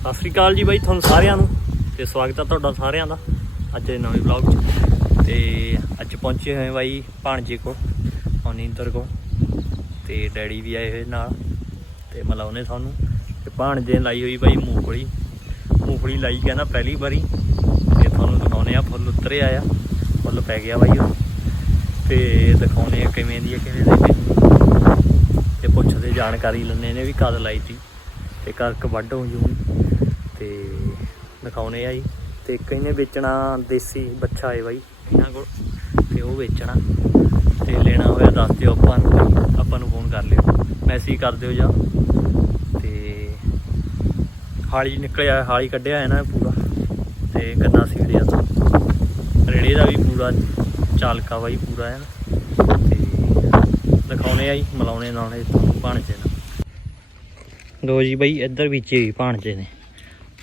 ਸਤਿ ਸ੍ਰੀ ਅਕਾਲ ਜੀ ਬਾਈ ਤੁਹਾਨੂੰ ਸਾਰਿਆਂ ਨੂੰ ਤੇ ਸਵਾਗਤ ਹੈ ਤੁਹਾਡਾ ਸਾਰਿਆਂ ਦਾ ਅੱਜ ਦੇ ਨਵੇਂ ਵਲੌਗ 'ਚ। ਤੇ ਅੱਜ ਪਹੁੰਚੇ ਹੋਏ ਬਾਈ ਭਾਣਜੇ ਕੋਲ ਅਨਿੰਦਰ ਕੋਲ। ਤੇ ਡੈਡੀ ਵੀ ਆਏ ਹੋਏ ਨਾਲ ਤੇ ਮਿਲਾਉਨੇ ਤੁਹਾਨੂੰ ਤੇ ਭਾਣਜੇ ਨੇ ਲਾਈ ਹੋਈ ਬਾਈ ਮੂੰਗਫਲੀ। ਮੂੰਗਫਲੀ ਲਾਈ ਕਹਿੰਦਾ ਪਹਿਲੀ ਵਾਰੀ ਤੇ ਤੁਹਾਨੂੰ ਦਿਖਾਉਨੇ ਆ ਫੁੱਲ ਉਤਰਿਆ ਆ, ਫੁੱਲ ਪੈ ਗਿਆ ਬਾਈ ਉਹ। ਤੇ ਦਿਖਾਉਨੇ ਆ ਕਿਵੇਂ ਦੀ ਹੈ, ਕਿਵੇਂ ਦੀ ਨਹੀਂ। ਤੇ ਪੁੱਛਦੇ ਜਾਣਕਾਰੀ ਲੈਣੇ ਨੇ ਵੀ ਕਦ ਲਾਈ ਤੀ ਤੇ ਕਰਕ ਵੱਢ ਹੋ ਜੂ ਦਿਖਾਉਣੇ ਆ ਜੀ। ਤੇ ਇੱਕ ਵੇਚਣਾ ਦੇਸੀ ਬੱਚਾ ਹੈ ਬਾਈ, ਇਹਨਾਂ ਕੋਲ, ਤੇ ਉਹ ਵੇਚਣਾ। ਤੇ ਲੈਣਾ ਹੋਇਆ ਦੱਸ ਦਿਓ ਆਪਾਂ ਨੂੰ ਆਪਾਂ ਨੂੰ ਫੋਨ ਕਰ ਲਿਓ। ਮੈਸੇਜ ਕਰ ਦਿਓ ਜਾਂ। ਤੇ ਹਾਲੀ ਨਿਕਲਿਆ, ਹਾਲੀ ਕੱਢਿਆ ਹੈ ਨਾ ਪੂਰਾ। ਤੇ ਗੰਨਾ ਸੀੜਿਆ ਤਾਂ। ਰੇੜੇ ਦਾ ਵੀ ਪੂਰਾ ਚਾਲਕਾ ਬਾਈ, ਪੂਰਾ ਹੈ ਨਾ ਤੇ ਦਿਖਾਉਣੇ ਆ ਜੀ, ਮਿਲਾਉਣੇ ਨਾਲ ਇਹ ਤੁਹਾਨੂੰ ਭਾਣਜੇ ਨਾਲ। ਲੋ ਜੀ ਬਾਈ, ਇੱਧਰ ਵਿੱਚ ਹੀ ਭਾਣਜੇ ਨੇ।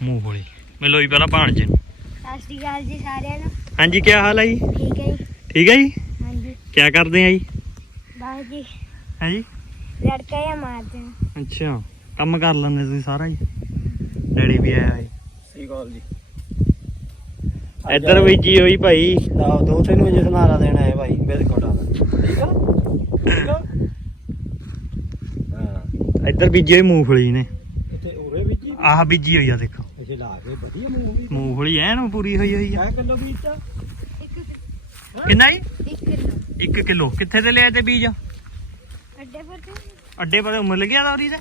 ਮੂੰਹ ਮੂੰਗਫਲੀ ਮਿਲੋ ਜੀ ਪਹਿਲਾਂ ਭਾਣਜੇ ਨੂੰ। ਸਤਿ ਸ਼੍ਰੀ ਅਕਾਲ ਜੀ ਸਾਰਿਆਂ ਨੂੰ। ਹਾਂਜੀ ਕੀ ਹਾਲ ਹੈ ਜੀ? ਠੀਕ ਹੈ ਜੀ। ਠੀਕ ਹੈ ਜੀ? ਹਾਂਜੀ। ਕੀ ਕਰਦੇ ਆ ਜੀ? ਬਸ ਜੀ। ਹੈ ਜੀ? ਲੜਕਾ ਜਾਂ ਮਾਰਦੇ ਹਾਂ। ਅੱਛਾ ਕੰਮ ਕਰ ਲੈਂਦੇ ਤੁਸੀਂ ਸਾਰਾ ਜੀ? ਡੈਡੀ ਵੀ ਆਇਆ ਹੈ ਸਹੀ ਗੱਲ ਜੀ। ਇੱਧਰ ਬੀਜੀ ਹੋਈ ਭਾਈ। ਦਾ ਦੋ ਤਿੰਨ ਵਜੇ ਸਨਾਰਾ ਦੇਣਾ ਹੈ ਭਾਈ ਬਿਲਕੁਲ। ਦਾ ਠੀਕ ਆ ਠੀਕ ਆ? ਹਾਂ। ਇੱਧਰ ਬੀਜੀ ਹੋਈ ਮੂੰਗਫਲੀ ਨੇ। ਇੱਥੇ ਉਰੇ ਵੀ ਜੀ ਆਹ ਬੀਜੀ ਹੋਈ ਆ ਦੇਖੋ। ਇੱਥੇ ਲਾ ਕੇ ਵਧੀਆ ਮੂੰਹ ਵੀ ਮੂੰਗਫਲੀ ਐਨ ਪੂਰੀ ਹੋਈ ਹੋਈ ਆ। ਕਿਆ ਕਿਲੋ ਬੀਜਤਾ ਕਿੰਨਾ ਜੀ? ਇੱਕ ਕਿਲੋ। 1 ਕਿਲੋ। ਕਿੱਥੇ ਤੇ ਲਿਆ ਤੇ ਬੀਜ? ਅੱਡੇ ਪਰ ਤੇ। ਅੱਡੇ ਪਰ ਮਿਲ ਗਿਆ ਲੋਰੀ ਦਾ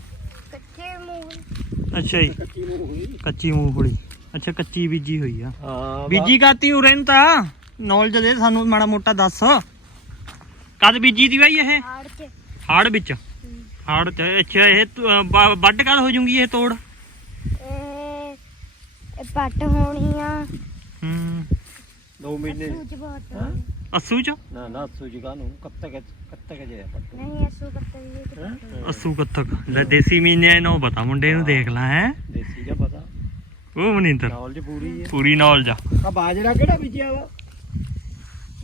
ਕੱਚੇ ਮੂੰਹ ਅੱਛਾ ਜੀ। ਕੱਚੀ ਮੂੰਗਫਲੀ। ਅੱਛਾ ਕੱਚੀ ਬੀਜੀ ਹੋਈ ਆ। ਹਾਂ ਬੀਜੀ ਕਾਤੀ ਉਰੇ ਨੂੰ ਤਾਂ? ਨੌਲੇਜ ਦੇ ਸਾਨੂੰ ਮਾੜਾ ਮੋਟਾ ਦੱਸ। ਕਦ ਬੀਜੀ ਦੀ ਬਾਈ ਇਹ? ਹਾੜ ਚ। ਹਾੜ ਵਿੱਚ। ਹਾੜ ਚ। ਅੱਛਾ ਇਹ ਵੱਢ ਕਦ ਹੋ ਜੂਗੀ ਇਹ ਤੋੜ? ਇਹ ਪੱਟ ਹੋਣੀ ਆ। ਹੂੰ। ਦੋ ਮਹੀਨੇ। ਸੂਚ ਬਹੁਤ ਹਾਂ? ਅਸੂ ਚ? ਨਾ ਨਾ ਸੂਜਗਾ ਨੂੰ ਕਬ ਤੱਕ ਕਬ ਤੱਕ ਜੇ ਪੱਟੂ। ਨਹੀਂ ਅਸੂ ਕੱਤੇ ਇੱਕ ਹੈਂ? ਅਸੂ ਕੱਤਕ। ਲੈ ਦੇਸੀ ਮੀਨੇ ਨੂੰ ਪਤਾ ਮੁੰਡੇ ਨੂੰ ਦੇਖ ਲੈ ਹੈ? ਦੇਸੀ ਦਾ ਪਤਾ। ਉਹ ਮਨਿੰਦਰ। ਨੌਲੇਜ ਪੂਰੀ ਹੈ। ਪੂਰੀ ਨੌਲੇਜ ਆ। ਆ ਬਾਜਰਾ ਕਿਹੜਾ ਬੀਜਿਆ ਵਾ?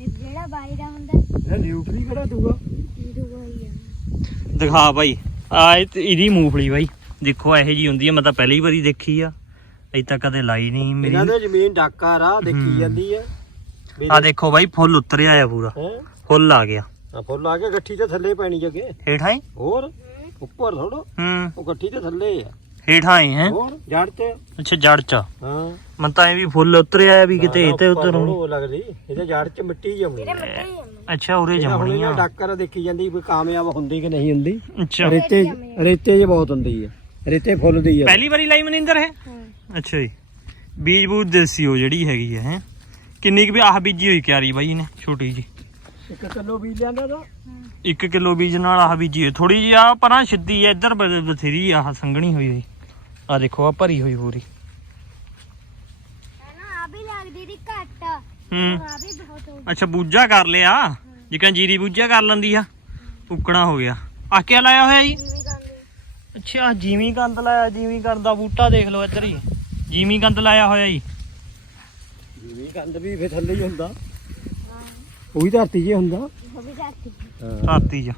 ਜਿਹੜਾ ਬਾਈ ਦਾ ਹੁੰਦਾ। ਇਹ ਨਿਊਟਰੀ ਕਿਹੜਾ ਦੂਗਾ ਇਹ ਦੂਗਾ ਹੀ ਆ। ਦਿਖਾ ਬਾਈ। ਆ ਇਹ ਤੇ ਇਹਦੀ ਮੂੰਗਫਲੀ ਬਾਈ। ਦੇਖੋ ਇਹੋ ਜੀ ਹੁੰਦੀ ਆ ਮੈਂ ਤਾਂ ਪਹਿਲੀ ਵਾਰੀ ਦੇਖੀ ਆ। ਅਜੇ ਤੱਕ ਕਦੇ ਲਾਈ ਨਹੀਂ ਮੇਰੀ। ਇਹਨਾਂ ਦੇ ਜ਼ਮੀਨ ਡਾਕਾ ਰਾ ਦੇਖੀ। ਜਾਂਦੀ ਹੈ ਆ ਦੇਖੋ ਬਾਈ ਫੁੱਲ ਉਤਰਿਆ ਆ ਪੂਰਾ। ਹੈ? ਫੁੱਲ ਆ ਗਿਆ। ਆ ਫੁੱਲ ਆ ਕੇ ਗੱਠੀ ਤੇ ਥੱਲੇ ਪੈਣੀ ਜਗੇ। ਹੇਠਾਂ ਹੀ? ਹੋਰ? ਉੱਪਰ ਥੋੜੋ ਹੂੰ। ਉਹ ਗੱਠੀ ਤੇ ਥੱਲੇ ਆ। ਹੇਠਾਂ ਹੀ ਹੈ? ਹੋਰ? ਜੜ ਤੇ? ਅੱਛਾ ਜੜ ਚ। ਹਾਂ। ਮੈਂ ਤਾਂ ਇਹ ਵੀ ਫੁੱਲ ਉਤਰਿਆ ਆ ਵੀ ਕਿਤੇ ਉਤਰ। ਥੋੜ੍ਹਾ ਉਹ ਲੱਗਦੀ। ਇਹਦੇ ਜੜ ਚ ਮਿੱਟੀ ਜੰਮਣੀ ਇਹਦੇ ਮਿੱਟੀ ਹੀ ਅੱਛਾ ਉਰੇ ਜੰਮਣੀ ਆ। ਡਾਕਰ ਦੇਖੀ ਜਾਂਦੀ ਵੀ ਕਾਮਯਾਬ ਹੁੰਦੀ ਕਿ ਨਹੀਂ ਹੁੰਦੀ। ਅੱਛਾ। ਰੇਤੇ ਰੇਤੇ 'ਚ ਬਹੁਤ ਹੁੰਦੀ ਹੈ ਰੇਤੇ ਫੁੱਲ ਦੀ ਹੈ ਪਹਿਲੀ ਵਾਰੀ ਲਾਈ ਮਨਿੰਦਰ ਅੱਛਾ ਜੀ। ਬੀਜ ਬੂਜ ਦੇਸੀ ਉਹ ਜਿਹੜੀ ਹੈਗੀ ਹੈ ਹੈਂ। ਕਿੰਨੀ ਕੁ ਵੀ ਆਹ ਬੀਜੀ ਹੋਈ ਕਿਆਰੀ ਬਾਈ ਨੇ ਛੋਟੀ ਜੀ। ਇੱਕ ਕਿਲੋ ਬੀਜ ਲਿਆਂਦਾ ਤਾਂ? 1 ਕਿਲੋ ਬੀਜ ਨਾਲ ਆਹ ਬੀਜੀ ਥੋੜੀ ਜੀ ਆ ਪਰਾਂ ਸਿੱਧੀ ਐ ਇੱਧਰ ਬਥੇਰੀ ਆਹ ਸੰਘਣੀ ਹੋਈ ਹੋਈ। ਆ ਦੇਖੋ ਆ ਭਰੀ ਹੋਈ ਪੂਰੀ। ਨਾ ਆ ਵੀ ਲੱਗਦੀ ਦੀ ਘੱਟ। ਹੂੰ। ਆ ਵੀ ਬਹੁਤ ਹੋ ਅੱਛਾ ਬੂਜਾ ਕਰ ਲਿਆ। ਜਿਕਾਂ ਜੀਰੀ ਬੂਜਾ ਕਰ ਲੈਂਦੀ ਆ ਉੱਕਣਾ ਹੋ ਗਿਆ। ਆ ਕਿਆ ਲਾਇਆ ਹੋਇਆ ਜੀ? ਅੱਛਾ ਜੀਵੀ ਕੰਦ ਲਾਇਆ ਜੀਵੀ ਕੰਦ ਦਾ ਬੂਟਾ ਦੇਖ ਲਓ ਇੱਧਰ ਹੀ। ਜੀਵੀ ਕੰਦ ਲਾਇਆ ਹੋਇਆ ਜੀ। ਜਿਵੇਂ ਕੰਦ ਵੀ ਫੇ ਥੱਲੇ ਹੀ ਹੁੰਦਾ। ਹਾਂ ਉਹੀ ਧਰਤੀ 'ਚ ਹੁੰਦਾ। ਉਹ ਵੀ ਘੱਟ ਹਾਂ। ਧਰਤੀ 'ਚ।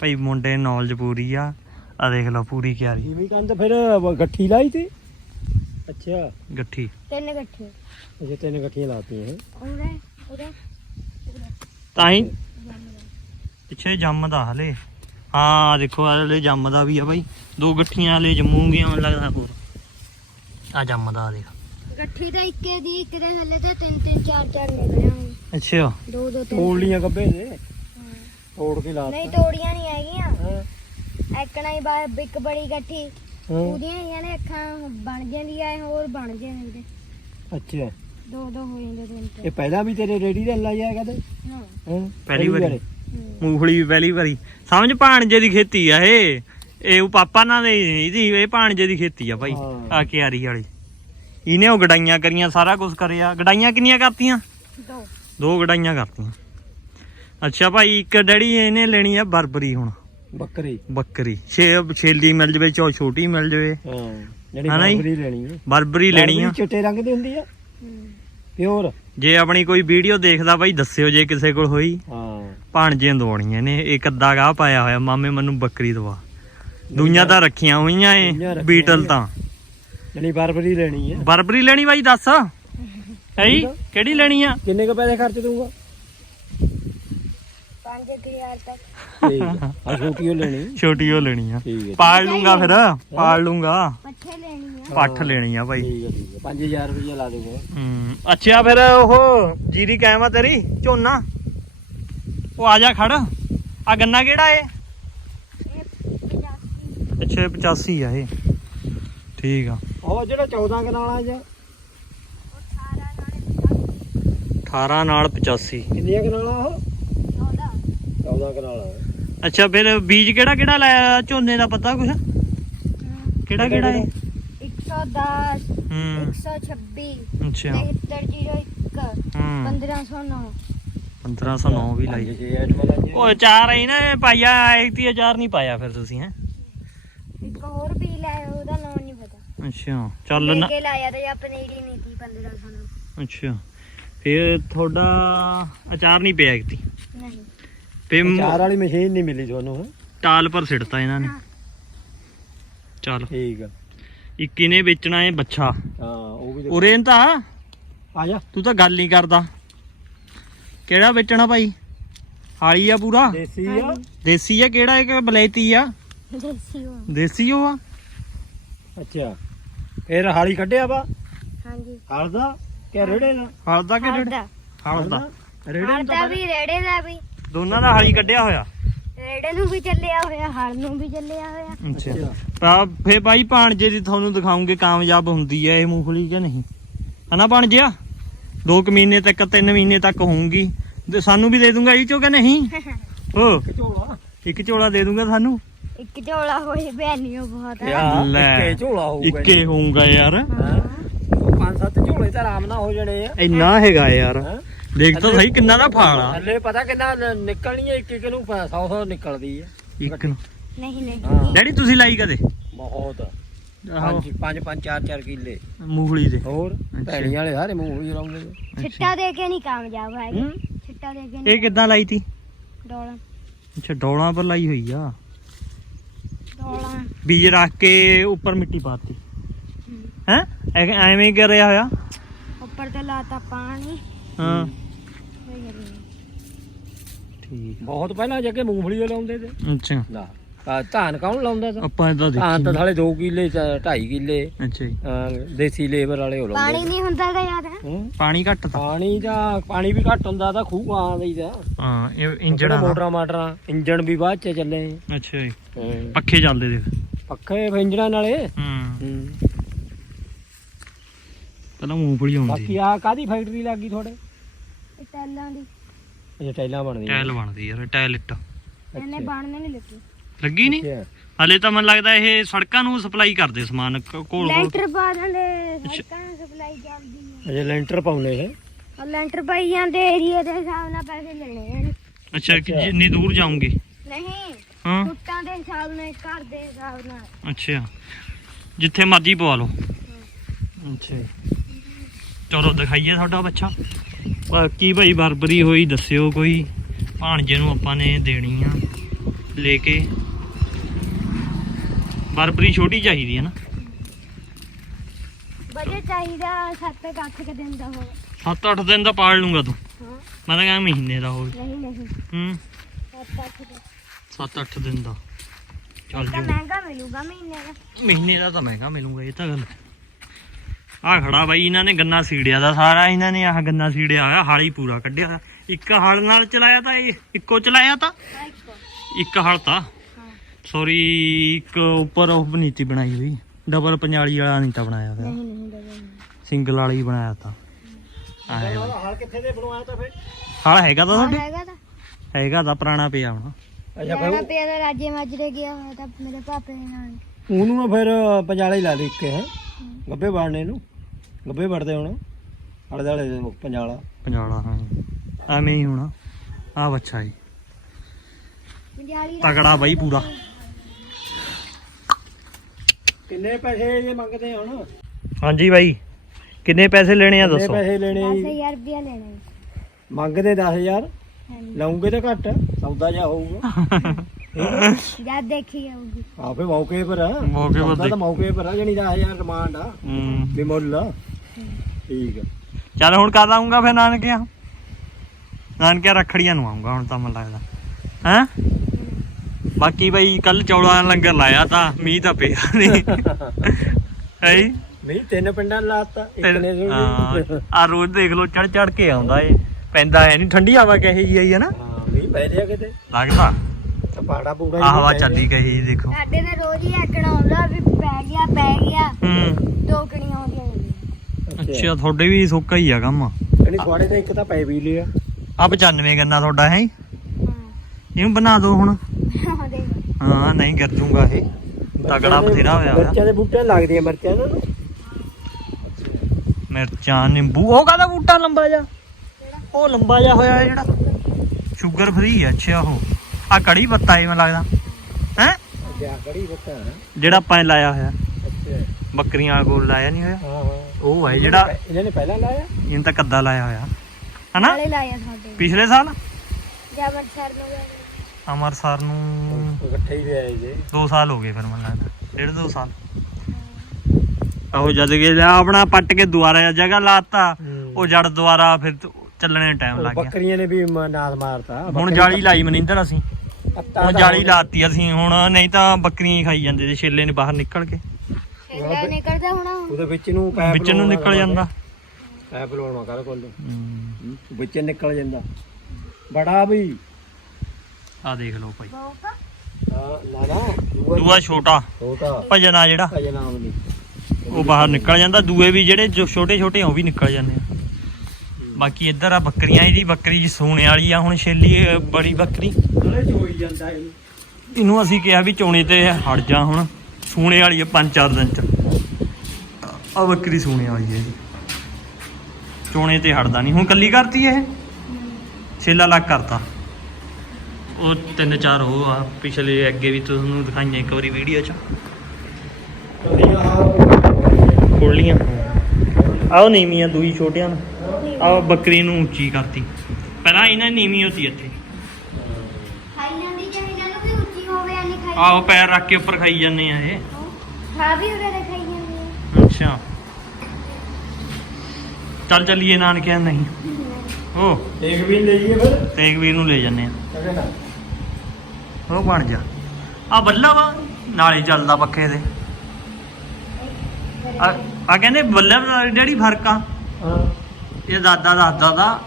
ਭਾਈ ਮੁੰਡੇ ਨੌਲੇਜ ਪੂਰੀ ਆ। ਆ ਦੇਖ ਲਓ ਪੂਰੀ ਕਿਆਰੀ। ਜਿਵੇਂ ਕੰਦ ਫਿਰ ਗੱਠੀ ਲਾਈ ਤੇ? ਅੱਛਾ। ਗੱਠੀ। ਤਿੰਨ ਇਕੱਠੇ ਅੱਛਾ ਤਿੰਨ ਗੱਠੀਆਂ ਲਾਤੀਆਂ ਹੈ। ਉਰੇ ਉਰੇ ਤਾਂ ਹੀ ਪਿੱਛੇ ਜੰਮਦਾ ਹਲੇ। ਹਾਂ ਦੇਖੋ ਹਲੇ ਜੰਮਦਾ ਵੀ ਆ ਬਾਈ। ਦੋ ਗੱਠੀਆਂ ਹਲੇ ਜੰਮੂਗੀਆਂ ਮੈਨੂੰ ਲੱਗਦਾ ਹੋਰ। ਆ ਜੰਮਦਾ ਦੇਖ। ਗੱਠੀ ਤਾਂ ਇੱਕੇ ਦੀ ਇੱਕ ਦੇ ਥੱਲੇ ਤੇ ਤਿੰਨ ਤਿੰਨ ਚਾਰ ਚਾਰ ਨਿਕਲਿਆ ਹੁਣ ਅੱਛਾ। ਦੋ ਦੋ ਤਿੰਨ। ਤੋੜ ਲੀਆਂ ਗੱਬੇ ਨੇ ਹਾਂ। ਤੋੜ ਕੇ ਲਾਤਾ। ਨਹੀਂ ਤੋੜੀਆਂ ਨਹੀਂ ਹੈਗੀਆਂ। ਹਾਂ। ਐਕਣਾ ਹੀ ਬਾ- ਇੱਕ ਬੜੀ ਗੱਠੀ। ਉਹਦੀਆਂ ਹੀ ਨੇ ਅੱਖਾਂ ਬਣ ਜਾਂਦੀਆਂ ਹੋਰ ਬਣ ਜਾਂਦੇ ਅੱਛਾ। ਦੋ ਦੋ ਹੋ ਜਾਂਦੇ ਤਿੰਨ ਇਹ ਪਹਿਲਾਂ ਵੀ ਤੇਰੇ ਰੇੜੀ ਦਾ ਲਾਇਆ ਕਦੇ ਹਾਂ। ਪਹਿਲੀ ਵਾਰੀ। ਮੂੰਗਫਲੀ ਵੀ ਪਹਿਲੀ ਵਾਰੀ। ਸਮਝ ਭਾਣਜੇ ਦੀ ਖੇਤੀ ਆ ਇਹ। ਇਹ ਉਹ ਪਾਪਾ ਨਾਲ ਦੇ ਇਹਦੀ ਇਹ ਭਾਣਜੇ ਦੀ ਖੇਤੀ ਆ ਭਾਈ। ਆ ਕਿਆਰੀ ਵਾਲੀ। ਇਹਨੇ ਉਹ ਗਡਾਈਆਂ ਕਰੀਆਂ ਸਾਰਾ ਕੁਝ ਕਰਿਆ। ਗਡਾਈਆਂ ਕਿੰਨੀਆਂ ਕਰਤੀਆਂ? ਦੋ। ਦੋ ਗਡਾਈਆਂ ਕਰਤੀਆਂ। ਅੱਛਾ ਭਾਈ ਇੱਕ ਡੈਡੀ ਇਹਨੇ ਲੈਣੀ ਆ ਬਰਬਰੀ ਹੁਣ। ਬੱਕਰੀ। ਬੱਕਰੀ। ਛੇ ਛੇਲੀ ਮਿਲ ਜਵੇ ਚੋ ਛੋਟੀ ਮਿਲ ਜਵੇ। ਹਾਂ ਜਿਹੜੀ? ਬੱਕਰੀ ਲੈਣੀ ਹੈ ਬਰਬਰੀ ਲੈਣੀ ਆ। ਬਰਬਰੀ ਚਿੱਟੇ ਰੰਗ ਦੀ ਹੁੰਦੀ ਆ। ਪਿਓਰ। ਜੇ ਆਪਣੀ ਕੋਈ ਵੀਡੀਓ ਦੇਖਦਾ ਬਾਈ ਦੱਸਿਓ ਜੇ ਕਿਸੇ ਕੋਲ ਹੋਈ। ਹਾਂ। ਭਾਣਜੇ ਦਵਾਉਣੀਆਂ ਨੇ। ਇੱਕ ਅੱਧਾ ਗਾਹ ਪਾਇਆ ਹੋਇਆ ਮਾਮੇ ਮੈਨੂੰ ਬੱਕਰੀ ਦਵਾ। ਦੂਈਆਂ ਤਾਂ ਰੱਖੀਆਂ ਹੋਈਆਂ ਏ ਬੀਟਲ। ਤਾਂ। ਜਣੀ ਬਰਬਰੀ ਲੈਣੀ ਹੈ। ਬਰਬਰੀ ਲੈਣੀ ਬਾਈ ਦੱਸ। ਹੈ ਕਿਹੜੀ ਲੈਣੀ ਆ? ਕਿੰਨੇ ਕ ਪੈਸੇ ਖਰਚ ਦੂੰਗਾ 5000 ਤੱਕ। ਠੀਕ ਆ। ਛੋਟੀ ਉਹ ਲੈਣੀ। ਛੋਟੀ ਉਹ ਲੈਣੀ ਆ। ਪਾਲ ਲੂੰਗਾ ਫਿਰ ਪਾਲ ਲੂੰਗਾ। ਪੱਠੇ ਲੈਣੀ ਆ। ਪੱਠ ਲੈਣੀ ਆ ਬਾਈ। ਠੀਕ 5000 ਰੁਪਏ ਲਾ ਦੂੰਗਾ ਹੂੰ ਅੱਛਾ ਫਿਰ ਉਹ ਜੀਰੀ ਕਾਇਮ ਆ ਤੇਰੀ ਝੋਨਾ? ਉਹ ਆ ਜਾ ਖੜ। ਆ ਗੰਨਾ ਕਿਹੜਾ ਏ ਇਹ? 85 ਅੱਛਾ ਇਹ 85 ਆ ਇਹ। ਠੀਕ ਆ। ਉਹ ਜਿਹੜਾ 14 ਕਨਾਲਾ ਜਾਂ ਉਹ 18 ਨਾਲੇ 18 ਨਾਲ 85 ਕਿੰਨੀਆਂ ਕਨਾਲਾ ਉਹ? 14 14 ਕਨਾਲਾ ਅੱਛਾ ਫਿਰ ਬੀਜ ਕਿਹੜਾ ਕਿਹੜਾ ਲਾਇਆ? ਝੋਨੇ ਦਾ ਪਤਾ ਕੁਛ? ਕਿਹੜਾ ਕਿਹੜਾ ਏ 110 ਹੂੰ। 126 ਅੱਛਾ। 7301 ਹੂੰ। 1509 1509 ਵੀ ਲਾਈ। ਉਹ ਚਾਰ ਹੀ ਨਾ ਪਾਇਆ ਇੱਕ ਤੀ ਚਾਰ ਨਹੀਂ ਪਾਇਆ ਫਿਰ ਤੁਸੀਂ ਹੈ? ਇੱਕ ਹੋਰ ਵੀ ਲਾਇਆ ਉਹਦਾ ਨਾਮ ਨਹੀਂ ਪਤਾ। ਅੱਛਾ ਚੱਲ ਨਾ ਕੇ ਲਾਇਆ ਤਾਂ ਜਾਂ ਪਨੀਰੀ ਨਹੀਂ ਸੀ 1500 ਅੱਛਾ ਫਿਰ ਤੁਹਾਡਾ ਅਚਾਰ ਨਹੀਂ ਪਿਆ ਇੱਕ ਤੀ? ਨਹੀਂ। ਤੇ ਚਾਰ ਵਾਲੀ ਮਸ਼ੀਨ ਨਹੀਂ ਮਿਲੀ ਤੁਹਾਨੂੰ ਹੈਂ? ਟਾਲ ਪਰ ਸਿੱਟਤਾ ਇਹਨਾਂ ਨੇ। ਹਾਂ। ਚੱਲ। ਠੀਕ ਆ। ਇੱਕ ਇਹਨੇ ਵੇਚਣਾ ਏ ਬੱਚਾ ਹਾਂ ਉਹ ਵੀ ਦੇਖੋ। ਉਰੇ ਨੂੰ ਤਾਂ? ਆ ਜਾ। ਤੂੰ ਤਾਂ ਗੱਲ ਨਹੀਂ ਕਰਦਾ। ਕਿਹੜਾ ਵੇਚਣਾ ਭਾਈ? ਹਾਲੀ ਆ ਪੂਰਾ? ਦੇਸੀ ਆ। ਦੇਸੀ ਆ ਕਿਹੜਾ ਇੱਕ ਬਲੈਤੀ ਆ? ਦੇਸੀ ਹੋ ਦੇਸੀ ਉਹ ਆ? ਅੱਛਾ। ਫਿਰ ਹਾਲੀ ਕੱਢਿਆ ਵਾ? ਹਾਂਜੀ। ਹਲ ਦਾ ਕਿ ਰੇੜੇ ਦਾ ਹਲਦਾ ਕਿ ਹਲਦਾ। ਰੇੜੇ ਵੀ ਰੇੜੇ ਦਾ ਵੀ। ਦੋਨਾਂ ਦਾ ਹਾਲੀ ਕੱਢਿਆ ਹੋਇਆ? ਰੇੜੇ ਨੂੰ ਵੀ ਚੱਲਿਆ ਹੋਇਆ ਹਲ ਨੂੰ ਵੀ ਚੱਲਿਆ ਹੋਇਆ। ਅੱਛਾ। ਤਾਂ ਫੇ ਭਾਈ ਭਾਣਜੇ ਦੀ ਤੁਹਾਨੂੰ ਦਿਖਾਉਂਗੇ ਕਾਮਯਾਬ ਹੁੰਦੀ ਹੈ ਇਹ ਮੂੰਗਫਲੀ ਕਿ ਨਹੀਂ? ਹਨਾ ਭਾਣਜਿਆ? 2 ਮਹੀਨੇ ਤੱਕ 3 ਮਹੀਨੇ ਤੱਕ ਹੋਊਗੀ। ਤੇ ਸਾਨੂੰ ਵੀ ਦੇ ਦੂੰਗਾ ਇਹ ਚੋਂ ਕਿ ਨਹੀਂ? ਓ ਝੋਲਾ। ਇੱਕ ਝੋਲਾ ਦੇ ਦੂੰਗਾ ਸਾਨੂੰ? ਇੱਕ ਝੋਲਾ ਹੋਏ ਬੈਨੀਓ ਬਹੁਤ ਹੈ। ਇੱਕੇ ਝੋਲਾ ਹੋਊਗਾ ਇੱਕੇ ਹੋਊਗਾ ਯਾਰ। ਹਾਂ। ਉਹ ਪੰਜ ਸੱਤ ਝੋਲੇ ਤਾਂ ਆਰਾਮ ਨਾਲ ਹੋ ਜਾਣੇ ਆ। ਇੰਨਾ ਹੈਗਾ ਯਾਰ। ਹਾਂ। ਦੇਖ ਤਾਂ ਸਹੀ ਕਿੰਨਾ ਦਾ ਫਾਲ ਆ। ਥੱਲੇ ਪਤਾ ਕਿੰਨਾ ਨਿਕਲਣੀ ਹੈ ਇੱਕ ਇੱਕ ਨੂੰ 100 100 ਨਿਕਲਦੀ ਹੈ ਇੱਕ ਨੂੰ। ਨਹੀਂ ਨਹੀਂ। ਹਾਂ। ਡੈਡੀ ਤੁਸੀਂ ਲਾਈ ਕਦੇ? ਬਹੁਤ। ਪੰਜ ਪੰਜ ਪੰਜ ਚਾਰ ਚਾਰ ਕਿੱਲੇ। ਮੂੰਗਫਲੀ ਦੇ। ਹੋਰ? ਅੱਛਾ। ਭੈਣੀਆਂ ਵਾਲੇ ਸਾਰੇ ਮੂੰਹ ਹੀ ਲਾਉਂਦੇ ਨੇ। ਛਿੱਟਾ ਦੇ ਕੇ ਨਹੀਂ ਕਾਮਯਾਬ ਹੈਗੇ। ਹੂੰ? ਛਿੱਟਾ ਦੇ ਕੇ ਇਹ ਨਹੀਂ। ਕਿੱਦਾਂ ਲਾਈ ਤੀ? ਡੋਲਾ। ਅੱਛਾ ਡੋਲਾਂ ਪਰ ਲਾਈ ਹੋਈ ਆ। ਡੋਲਾ। ਬੀਜ ਰੱਖ ਕੇ ਉੱਪਰ ਮਿੱਟੀ ਪਾਤੀ। ਹੈ। ਐਵੇਂ ਹੀ ਕਰਿਆ ਹੋਇਆ? ਉੱਪਰ ਤੇ ਲਾਤਾ ਪਾਣੀ। ਹਾਂ। ਫਿਰ ਗਿਰੀ। ਠੀਕ ਬਹੁਤ ਪਹਿਲਾਂ ਜੱਗੇ ਮੂੰਗਫਲੀ ਦੇ ਲਾਉਂਦੇ ਤੇ। ਅੱਛਾ। ਨਾ। ਤਾਂ ਧਾਨ ਕੌਣ ਲਾਉਂਦਾ ਤਾਂ ਆਪਾਂ ਇਹਦਾ ਧਾਨ ਤਾਂ ਦੇਖੀ ਸਾਲੇ 2 ਕਿੱਲੇ 2.5 ਕਿੱਲੇ। ਅੱਛਾ ਜੀ। ਅਹ ਦੇਸੀ ਲੇਬਰ ਵਾਲੇ ਹੋ ਪਾਣੀ ਲਾਉਂਦੇ ਨਹੀਂ ਹੁੰਦਾ ਤਾਂ ਯਾਦ ਹੈ। ਹੂੰ। ਪਾਣੀ ਘੱਟ ਤਾ। ਪਾਣੀ ਦਾ ਪਾਣੀ ਵੀ ਘੱਟ ਹੁੰਦਾ ਤਾਂ ਖੂਹ ਆਂ ਦਈਦਾ ਹਾਂ ਇਹ ਇੰਜਣ ਆ। ਮੋਟਰਾਂ ਮਾਟਰਾਂ ਇੰਜਣ ਵੀ ਬਾਅਦ ਚ ਚੱਲੇ। ਅੱਛਾ ਜੀ। ਹੂੰ। ਪੱਖੇ ਚੱਲਦੇ ਦੇਖ। ਪੱਖੇ ਇੰਜਣਾਂ ਨਾਲੇ। ਹੂੰ। ਹੂੰ। ਪਹਿਲਾਂ ਮੂੰਗਫਲੀ ਬਾਕੀ ਹੁੰਦੀ ਆ ਕਾਦੀ ਫੈਕਟਰੀ ਲੱਗੀ ਤੁਹਾਡੇ? ਇਹ ਟੈਲਾਂ ਦੀ। ਅੱਛਾ ਟਾਈਲਾਂ ਬਣਦੀਆਂ। ਟਾਇਲ ਬਣਦੀ ਯਾਰ ਟਾਇਲਟ ਇਹਨੇ ਬਣਨੇ ਨਹੀਂ ਲੱਗੀ ਲੱਗੀ ਨਹੀਂ। ਹਲੇ ਤਾਂ ਮੈਨੂੰ ਲੱਗਦਾ ਇਹ ਸੜਕਾਂ ਨੂੰ ਸਪਲਾਈ ਕਰਦੇ ਸਮਾਨ ਕ- ਕੋਲ ਕੋਲ। ਲੈਂਟਰ ਪਾ ਦਿੰਦੇ ਸੜਕਾਂ ਨੂੰ ਸਪਲਾਈ ਚੱਲਦੀ ਅਜੇ ਲੈਂਟਰ ਪਾਉਨੇ ਹੈ ਹੈ ਲੈਂਟਰ ਪਾਈ ਜਾਂਦੇ ਏਰੀਆ ਦੇ ਹਿਸਾਬ ਨਾਲ ਪੈਸੇ ਲੈਣੇ ਹਨ ਅੱਛਾ ਕਿ ਜਿੰਨੀ ਦੂਰ ਜਾਉਂਗੇ ਨਹੀਂ ਹਾਂ। ਫੁੱਟਾਂ ਦੇ ਹਿਸਾਬ ਨਾਲ ਘਰ ਦੇ ਹਿਸਾਬ ਨਾਲ। ਅੱਛਾ। ਜਿੱਥੇ ਮਰਜ਼ੀ ਪਵਾ ਲਓ। ਅੱਛਾ। ਚਲੋ ਦਿਖਾਈਏ ਤੁਹਾਡਾ ਬੱਚਾ। ਬਾਕੀ ਭਾਈ ਬਰਬਰੀ ਹੋਈ ਦੱਸਿਓ ਕੋਈ। ਭਾਣਜੇ ਨੂੰ ਆਪਾਂ ਨੇ ਦੇਣੀ ਆ ਲੈ ਕੇ। ਬਰਬਰੀ ਛੋਟੀ ਚਾਹੀਦੀ ਹੈ ਨਾ। ਬਜਟ ਚਾਹੀਦਾ 7-8 ਕ ਦਿਨ ਦਾ ਹੋਵੇ। 7-8 ਦਿਨ ਦਾ ਪਾਲ ਲੂੰਗਾ ਤੂੰ। ਹਾਂ। ਮੈਂ ਤਾਂ ਕਹਿੰਦਾ ਮਹੀਨੇ ਦਾ ਹੋਵੇ। ਨਹੀਂ ਨਹੀਂ। ਹੂੰ। 7-8 ਦਿਨ। 7-8 ਦਿਨ ਦਾ। ਚੱਲ ਤਾਂ ਜੂ। ਮਹਿੰਗਾ ਮਿਲੂਗਾ ਮਹੀਨੇ ਦਾ। ਮਹੀਨੇ ਦਾ ਤਾਂ ਮਹਿੰਗਾ ਮਿਲੂਗਾ ਇਹ ਤਾਂ ਗੱਲ ਆ ਖੜਾ ਬਾਈ ਇਹਨਾਂ ਨੇ ਗੰਨਾ ਸੀੜਿਆ ਦਾ ਸਾਰਾ ਇਹਨਾਂ ਨੇ ਆਹ ਗੰਨਾ ਸੀੜਿਆ ਹੋਇਆ ਹਾਲੀ ਪੂਰਾ ਕੱਢਿਆ ਇੱਕ ਹਲ ਨਾਲ ਚਲਾਇਆ ਤਾਂ ਇਹ ਇੱਕੋ ਚਲਾਇਆ ਤਾਂ? ਇੱਕੋ। ਹਲ ਤਾਂ। ਸੌਰੀ ਇੱਕ ਉੱਪਰ ਉਹ ਨੀਤੀ ਬਣਾਈ ਹੋਈ। ਡਬਲ ਪੰਜਾਲੀ ਵਾਲਾ ਨਹੀਂ ਤਾਂ ਬਣਾਇਆ ਹੋਇਆ। ਨਹੀਂ ਨਹੀਂ ਸਿੰਗਲ ਵਾਲਾ ਹੀ ਬਣਾਇਆ ਤਾਂ। ਆਏ। ਹਾਲ ਕਿੱਥੇ ਦੇ ਬਣਵਾਇਆ ਤਾਂ ਫੇ ਹਲ ਹੈਗਾ ਤਾਂ ਤੁਹਾਡੇ? ਹੈਗਾ ਤਾਂ। ਹੈਗਾ ਤਾਂ ਪੁਰਾਣਾ ਪਿਆ ਹੁਣ। ਅੱਛਾ ਫੇ ਪਿਆ ਤਾਂ ਰਾਜੇ ਮਾਜਰੇ ਗਿਆ ਹੋਇਆ ਤਾਂ ਮੇਰੇ ਪਾਪੇ ਨਾਲ। ਉਹਨੂੰ ਨਾ ਫਿਰ ਪੰਜਾਲੇ ਲਾ ਦੇ ਇੱਕ ਹੈ ਗੱਬੇ ਬਾੜਨੇ ਨੂੰ। ਗੱਬੇ ਵੜਦੇ ਹੁਣ। ਅੜੇ ਦਾਲੇ ਪੰਜਾਲਾ। ਪੰਜਾਲਾ ਹਾਂ। ਐਵੇਂ ਹੀ ਹੋਣਾ। ਆ ਬੱਚਾ ਜੀ। ਪੰਜਾਲੀ ਤਗੜਾ ਬਾਈ ਪੂਰਾ। ਕਿੰਨੇ ਪੈਸੇ ਇਹ ਮੰਗਦੇ ਹੁਣ? ਹਾਂਜੀ ਬਾਈ। ਕਿੰਨੇ ਪੈਸੇ ਲੈਣੇ ਆ ਕਿੰਨੇ ਦੱਸੋ? ਪੈਸੇ ਲੈਣੇ ਆ ਜੀ? 10000 ਰੁਪਇਆ ਲੈਣਾ ਮੰਗਦੇ 10000 ਹਾਂਜੀ। ਲਾਉਂਗੇ ਤਾਂ ਘੱਟ ਸੌਦਾ ਜਾ ਹੋਊਗਾ। ਜਦ ਦੇਖੀ ਜਾਊਗੀ। ਆਪੇ ਮੌਕੇ ਪਰ ਆ। ਮੌਕੇ ਪਰ ਸੌਦਾ ਤਾਂ ਮੌਕੇ ਪਰ ਆ ਜਣੀ ਦਾ ਹਜ਼ਾਰ ਡਿਮਾਂਡ ਆ। ਹੂੰ। ਵੀ ਮੁੱਲ ਆ। ਠੀਕ ਆ। ਚੱਲ ਹੁਣ ਕਦ ਆਉਂਗਾ ਫਿਰ ਨਾਨਕਿਆ? ਨਾਨਕਿਆ ਰੱਖੜੀਆਂ ਨੂੰ ਆਉਂਗਾ ਹੁਣ ਤਾਂ ਮੈਨੂੰ ਲੱਗਦਾ। ਹੈ? ਬਾਕੀ ਬਈ ਕੱਲ ਚੌਲਾਂ ਦਾ ਲੰਗਰ ਲਾਇਆ ਤਾਂ ਮੀਂਹ ਤਾਂ ਪਿਆ ਨਹੀਂ ਹੈ? ਨਹੀਂ ਤਿੰਨ ਪਿੰਡਾਂ ਲਾਤਾ ਇੱਕ ਨੇ ਆ ਰੋਜ਼ ਦੇਖ ਲਓ ਚੜ ਚੜ ਕੇ ਆਉਂਦਾ ਏ। ਪੈਂਦਾ ਹੈ ਨਹੀਂ ਠੰਡੀ ਹਵਾ ਕਹੇ ਜੀ ਆਈ ਹੈ ਨਾ। ਹਾਂ ਮੀਂਹ ਪੈ ਰਿਹਾ ਕਿਤੇ। ਲੱਗਦਾ। ਤਾਂ ਪਾੜਾ ਪੂੜਾ ਆ ਹਵਾ ਚੱਲੀ ਕਹੀ ਜੀ ਦੇਖੋ। ਸਾਡੇ ਨਾਲ ਰੋਜ਼ ਹੀ ਆਕਣਾ ਆਉਂਦਾ ਵੀ ਪੈ ਗਿਆ ਪੈ ਗਿਆ। ਹੂੰ। ਦੋ ਕਣੀਆਂ ਆਉਂਦੀਆਂ ਜਾਂਦੀਆਂ ਅੱਛਾ ਤੁਹਾਡੇ ਵੀ ਸੋਕਾ ਹੀ ਆ ਕੰਮ। ਨਹੀਂ ਤੁਹਾਡੇ ਤਾਂ ਇੱਕ ਤਾਂ ਪੈ ਵੀ ਲਿਆ। ਆ 95 ਗੰਨਾ ਤੁਹਾਡਾ ਹੈ? ਹਾਂ। ਇਹਨੂੰ ਬਣਾ ਦਿਓ ਹੁਣ। ਹਾਂ ਨਹੀਂ ਕਰ ਜੂੰਗਾ ਇਹ। ਤਗੜਾ ਬਥੇਰਾ ਹੋਇਆ। ਹੋਇਆ ਮਿਰਚਾਂ ਦੇ ਬੂਟੇ ਲੱਗਦੀਆਂ ਮਿਰਚਾਂ ਨਾ। ਮਿਰਚਾਂ ਨਿੰਬੂ ਉਹ ਕਾਹਦਾ ਬੂਟਾ ਲੰਬਾ ਜਾ ਉਹ ਲੰਬਾ ਜਾ ਹੋਇਆ ਹੈ ਜਿਹੜਾ। ਸ਼ੂਗਰ ਫ੍ਰੀ ਹੈ ਅੱਛਾ ਉਹ। ਆ ਕੜੀ ਪੱਤਾ ਇਹ ਮੈਨੂੰ ਲੱਗਦਾ। ਹੈ? ਅੱਛਾ ਕੜੀ ਬੱਤਾ ਜਿਹੜਾ ਆਪਾਂ ਨੇ ਲਾਇਆ ਹੋਇਆ। ਅੱਛਾ। ਬੱਕਰੀਆਂ ਵਾਲਾ ਕੋਲ ਲਾਇਆ ਨਹੀਂ ਹੋਇਆ? ਹਾਂ ਹਾਂ। ਉਹ ਹੈ ਜਿਹੜਾ ਇਹਨਾਂ ਨੇ ਪਹਿਲਾਂ ਲਾਇਆ? ਇਹਨੂੰ ਤਾਂ ਕੱਦਾ ਲਾਇਆ ਹੋਇਆ। ਹਨਾ? ਨਾਲੇ ਲਾਇਆ ਸਾਡੇ। ਪਿਛਲੇ ਸਾਲ? ਜਾਮਨ ਸਰ ਨੂੰ ਗਿਆ ਅੰਮ੍ਰਿਤਸਰ ਨੂੰ ਇਕੱਠੇ ਹੀ ਆਏ ਜੇ। 2 ਸਾਲ ਹੋ ਗਏ ਫਿਰ ਮੈਨੂੰ ਲੱਗਦਾ। ਡੇਢ ਦੋ ਸਾਲ। ਆਹੋ ਜਦ ਕੇ ਆਪਣਾ ਪੱਟ ਕੇ ਦੁਬਾਰਾ ਜਗ੍ਹਾ ਲਾਤਾ ਉਹ ਜੜ ਦੁਬਾਰਾ ਫਿਰ ਚੱਲਣੇ ਟਾਈਮ ਲੱਗ ਗਿਆ। ਬੱਕਰੀਆਂ ਨੇ ਵੀ ਨਾਦ ਮਾਰਤਾ। ਹੁਣ ਜਾਲੀ ਲਾਈ ਮਨਿੰਦਰ ਅਸੀਂ। ਹੁਣ ਜਾਲੀ ਲਾਤੀ ਅਸੀਂ ਹੁਣ ਨਹੀਂ ਤਾਂ ਬੱਕਰੀਆਂ ਹੀ ਖਾਈ ਜਾਂਦੇ ਤੇ ਛੇਲੇ ਨੇ ਬਾਹਰ ਨਿਕਲ ਕੇ। ਛੇਲਾ ਨਿਕਲਦਾ ਹੋਣਾ। ਉਹਦੇ ਵਿੱਚ ਨੂੰ ਪੈਪ ਵਿੱਚ ਨੂੰ ਨਿਕਲ ਜਾਂਦਾ। ਪੈਪ ਲਾਉਣਾ ਕਰ ਕੋਲ। ਹੂੰ। ਵਿੱਚ ਨਿਕਲ ਜਾਂਦਾ। ਬੜਾ ਵੀ ਆਹ ਦੇਖ ਲਓ ਭਾਈ। ਦੂਆ ਛੋਟਾ। ਛੋਟਾ। ਭਜਨਾ ਜਿਹੜਾ। ਨਾਮ ਨਹੀਂ। ਉਹ ਬਾਹਰ ਨਿਕਲ ਜਾਂਦਾ। ਦੂਏ ਵੀ ਜਿਹੜੇ ਜੋ ਛੋਟੇ ਛੋਟੇ ਆ ਉਹ ਵੀ ਨਿਕਲ ਜਾਂਦੇ ਆ। ਬਾਕੀ ਇੱਧਰ ਆ ਬੱਕਰੀਆਂ ਇਹਦੀ। ਬੱਕਰੀ ਜੀ ਸੂਣੇ ਵਾਲੀ ਆ। ਹੁਣ ਛੇਲੀ ਬੜੀ ਬੱਕਰੀ। ਇਹਨੂੰ ਇਹਨੂੰ ਅਸੀਂ ਕਿਹਾ ਵੀ ਚੋਣੇ ਤੇ ਹਟ ਜਾ ਹੁਣ। ਸੂਣੇ ਵਾਲੀ ਆ ਪੰਜ ਚਾਰ ਦਿਨ ਚ। ਆ ਬੱਕਰੀ ਸੂਣੇ ਵਾਲੀ ਹੈ ਚੋਣੇ ਤੇ ਹਟਦਾ ਨਹੀਂ। ਹੁਣ ਕੱਲੀ ਕਰਤੀ ਇਹ? ਛੇਲਾ ਲੱਗ ਕਰਤਾ। ਉਹ ਤਿੰਨ ਚਾਰ ਉਹ ਆ ਪਿਛਲੇ ਅੱਗੇ ਵੀ ਤੁਹਾਨੂੰ ਦਿਖਾਈਆਂ ਇੱਕ ਵਾਰੀ ਵੀਡੀਓ ਚ। ਖੋਲੀਆਂ ਆਹ ਨੀਵੀਆਂ ਦੂਈ ਛੋਟਿਆਂ ਨੂੰ। ਆਹ ਬੱਕਰੀ ਨੂੰ ਉੱਚੀ ਕਰਤੀ। ਪਹਿਲਾਂ ਇਹਨਾਂ ਦੀ ਨੀਵੀਂ ਹੁੰਦੀ ਇੱਥੇ। ਖਾਈ ਜਾਂਦੀ ਚਾਹੀਦਾ ਨੂੰ ਵੀ ਉੱਚੀ ਹੋਵੇ ਜਾਂ ਨਹੀਂ ਖਾਈ ਆਹ ਉਹ ਪੈਰ ਰੱਖ ਕੇ ਉੱਪਰ ਖਾਈ ਜਾਂਦੇ ਆ ਇਹ। ਖਾ ਵੀ ਉਰੇ ਦੇ ਖਾਈ ਜਾਂਦੀ ਹੈ ਅੱਛਾ। ਚੱਲ ਚੱਲੀਏ ਨਾਨਕਿਆਂ ਨਹੀਂ। ਉਹ ਇੱਕ ਵੀ ਲਈਏ ਫਿਰ। ਤੇਗਵੀਰ ਨੂੰ ਲੈ ਜੰਨੇ ਆ। ਉਹ ਬਣ ਜਾ। ਆ ਬੱਲਾ ਵਾ ਨਾਲੇ ਚੱਲਦਾ ਪੱਖੇ ਦੇ। ਆ ਆ ਕਹਿੰਦੇ ਬੱਲਬ ਦਾ ਡੈਡੀ ਫ਼ਰਕ ਆ। ਹਾਂ ਇਹ ਦਾਦਾ ਦੱਸਦਾ ਦਾ।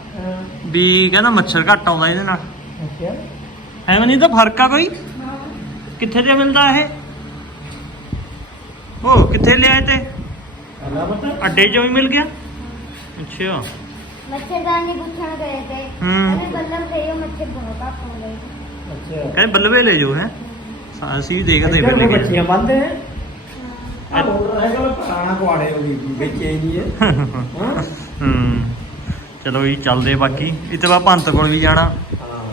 ਵੀ ਕਹਿੰਦਾ ਮੱਛਰ ਘੱਟ ਆਉਂਦਾ ਇਹਦੇ ਨਾਲ। ਅੱਛਾ। ਐਵੇਂ ਨਹੀਂ ਤਾਂ ਫ਼ਰਕ ਆ ਕੋਈ? ਕਿੱਥੇ ਤੇ ਮਿਲਦਾ ਇਹ? ਉਹ ਕਿੱਥੇ ਲਿਆਏ ਤੇ? ਅੱਡੇ 'ਚੋਂ ਵੀ ਮਿਲ ਗਿਆ? ਅੱਛਾ। ਮੱਛਰਦਾਨੀ ਪੁੱਛਣ ਗਏ ਤੇ। ਹੂੰ। ਬੱਲਮ ਤੇ ਮੱਛਰ ਬਹੁਤ ਆ ਅੱਛਾ ਕਹਿੰਦੇ ਬੱਲਵੇ ਲੈ ਜਾਓ ਹੈ। ਅਸੀਂ ਵੀ ਦੇਖਦੇ ਇੱਧਰ ਵੀ ਬੱਚੀਆਂ ਬੰਦੇ ਹੈ ਆ ਹੈਗਾ ਪੁਰਾਣਾ ਕੁਆੜੇ ਹੋ ਗਈ ਵੇਚੇ ਨਹੀਂ ਹੈ। ਹਾਂ। ਹੂੰ। ਚਲੋ ਜੀ ਚੱਲਦੇ ਬਾਕੀ। ਇੱਥੇ ਬਾ ਭੰਤ ਕੋਲ ਵੀ ਜਾਣਾ। ਹਾਂ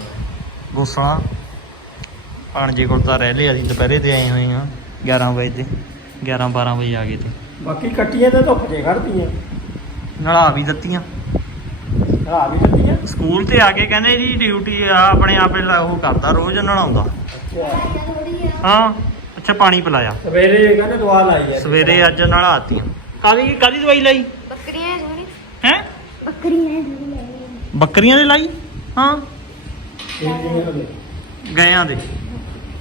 ਗੋਸਲਾ। ਭਾਣਜੇ ਕੋਲ ਤਾਂ ਰਹਿ ਲਏ ਅਸੀਂ ਦੁਪਹਿਰੇ ਤੇ ਆਏ ਹੋਏ ਹਾਂ 11 ਵਜੇ ਤੇ। 11 12 ਵਜੇ ਆ ਗਏ ਤੇ। ਬਾਕੀ ਕੱਟੀਆਂ ਤਾਂ ਧੁੱਪ 'ਚ ਖੜਦੀਆਂ ਨਲਾ ਵੀ ਦਿੱਤੀਆਂ। ਵੀ ਸਕੂਲ ਤੇ ਆ ਕੇ ਕਹਿੰਦੇ ਜੀ ਡਿਊਟੀ ਆ ਆਪਣੇ ਆਪੇ ਉਹ ਕਰਦਾ ਰੋਜ਼ ਆ ਹਾਂ ਅੱਛਾ ਪਾਣੀ ਪਿਲਾਇਆ। ਸਵੇਰੇ ਕਹਿੰਦੇ ਦਵਾ ਲਾਈ ਹੈ ਸਵੇਰੇ ਅੱਜ ਨਲਾਤੀਆਂ ਕਾਦੀ ਕਾਦੀ ਦਵਾਈ ਲਈ? ਬੱਕਰੀਆਂ ਥੋੜੀ ਹੈ? ਬੱਕਰੀਆਂ ਥੋੜੀ ਬੱਕਰੀਆਂ ਦੇ ਲਾਈ? ਹਾਂ। ਗਇਆਂ ਦੇ।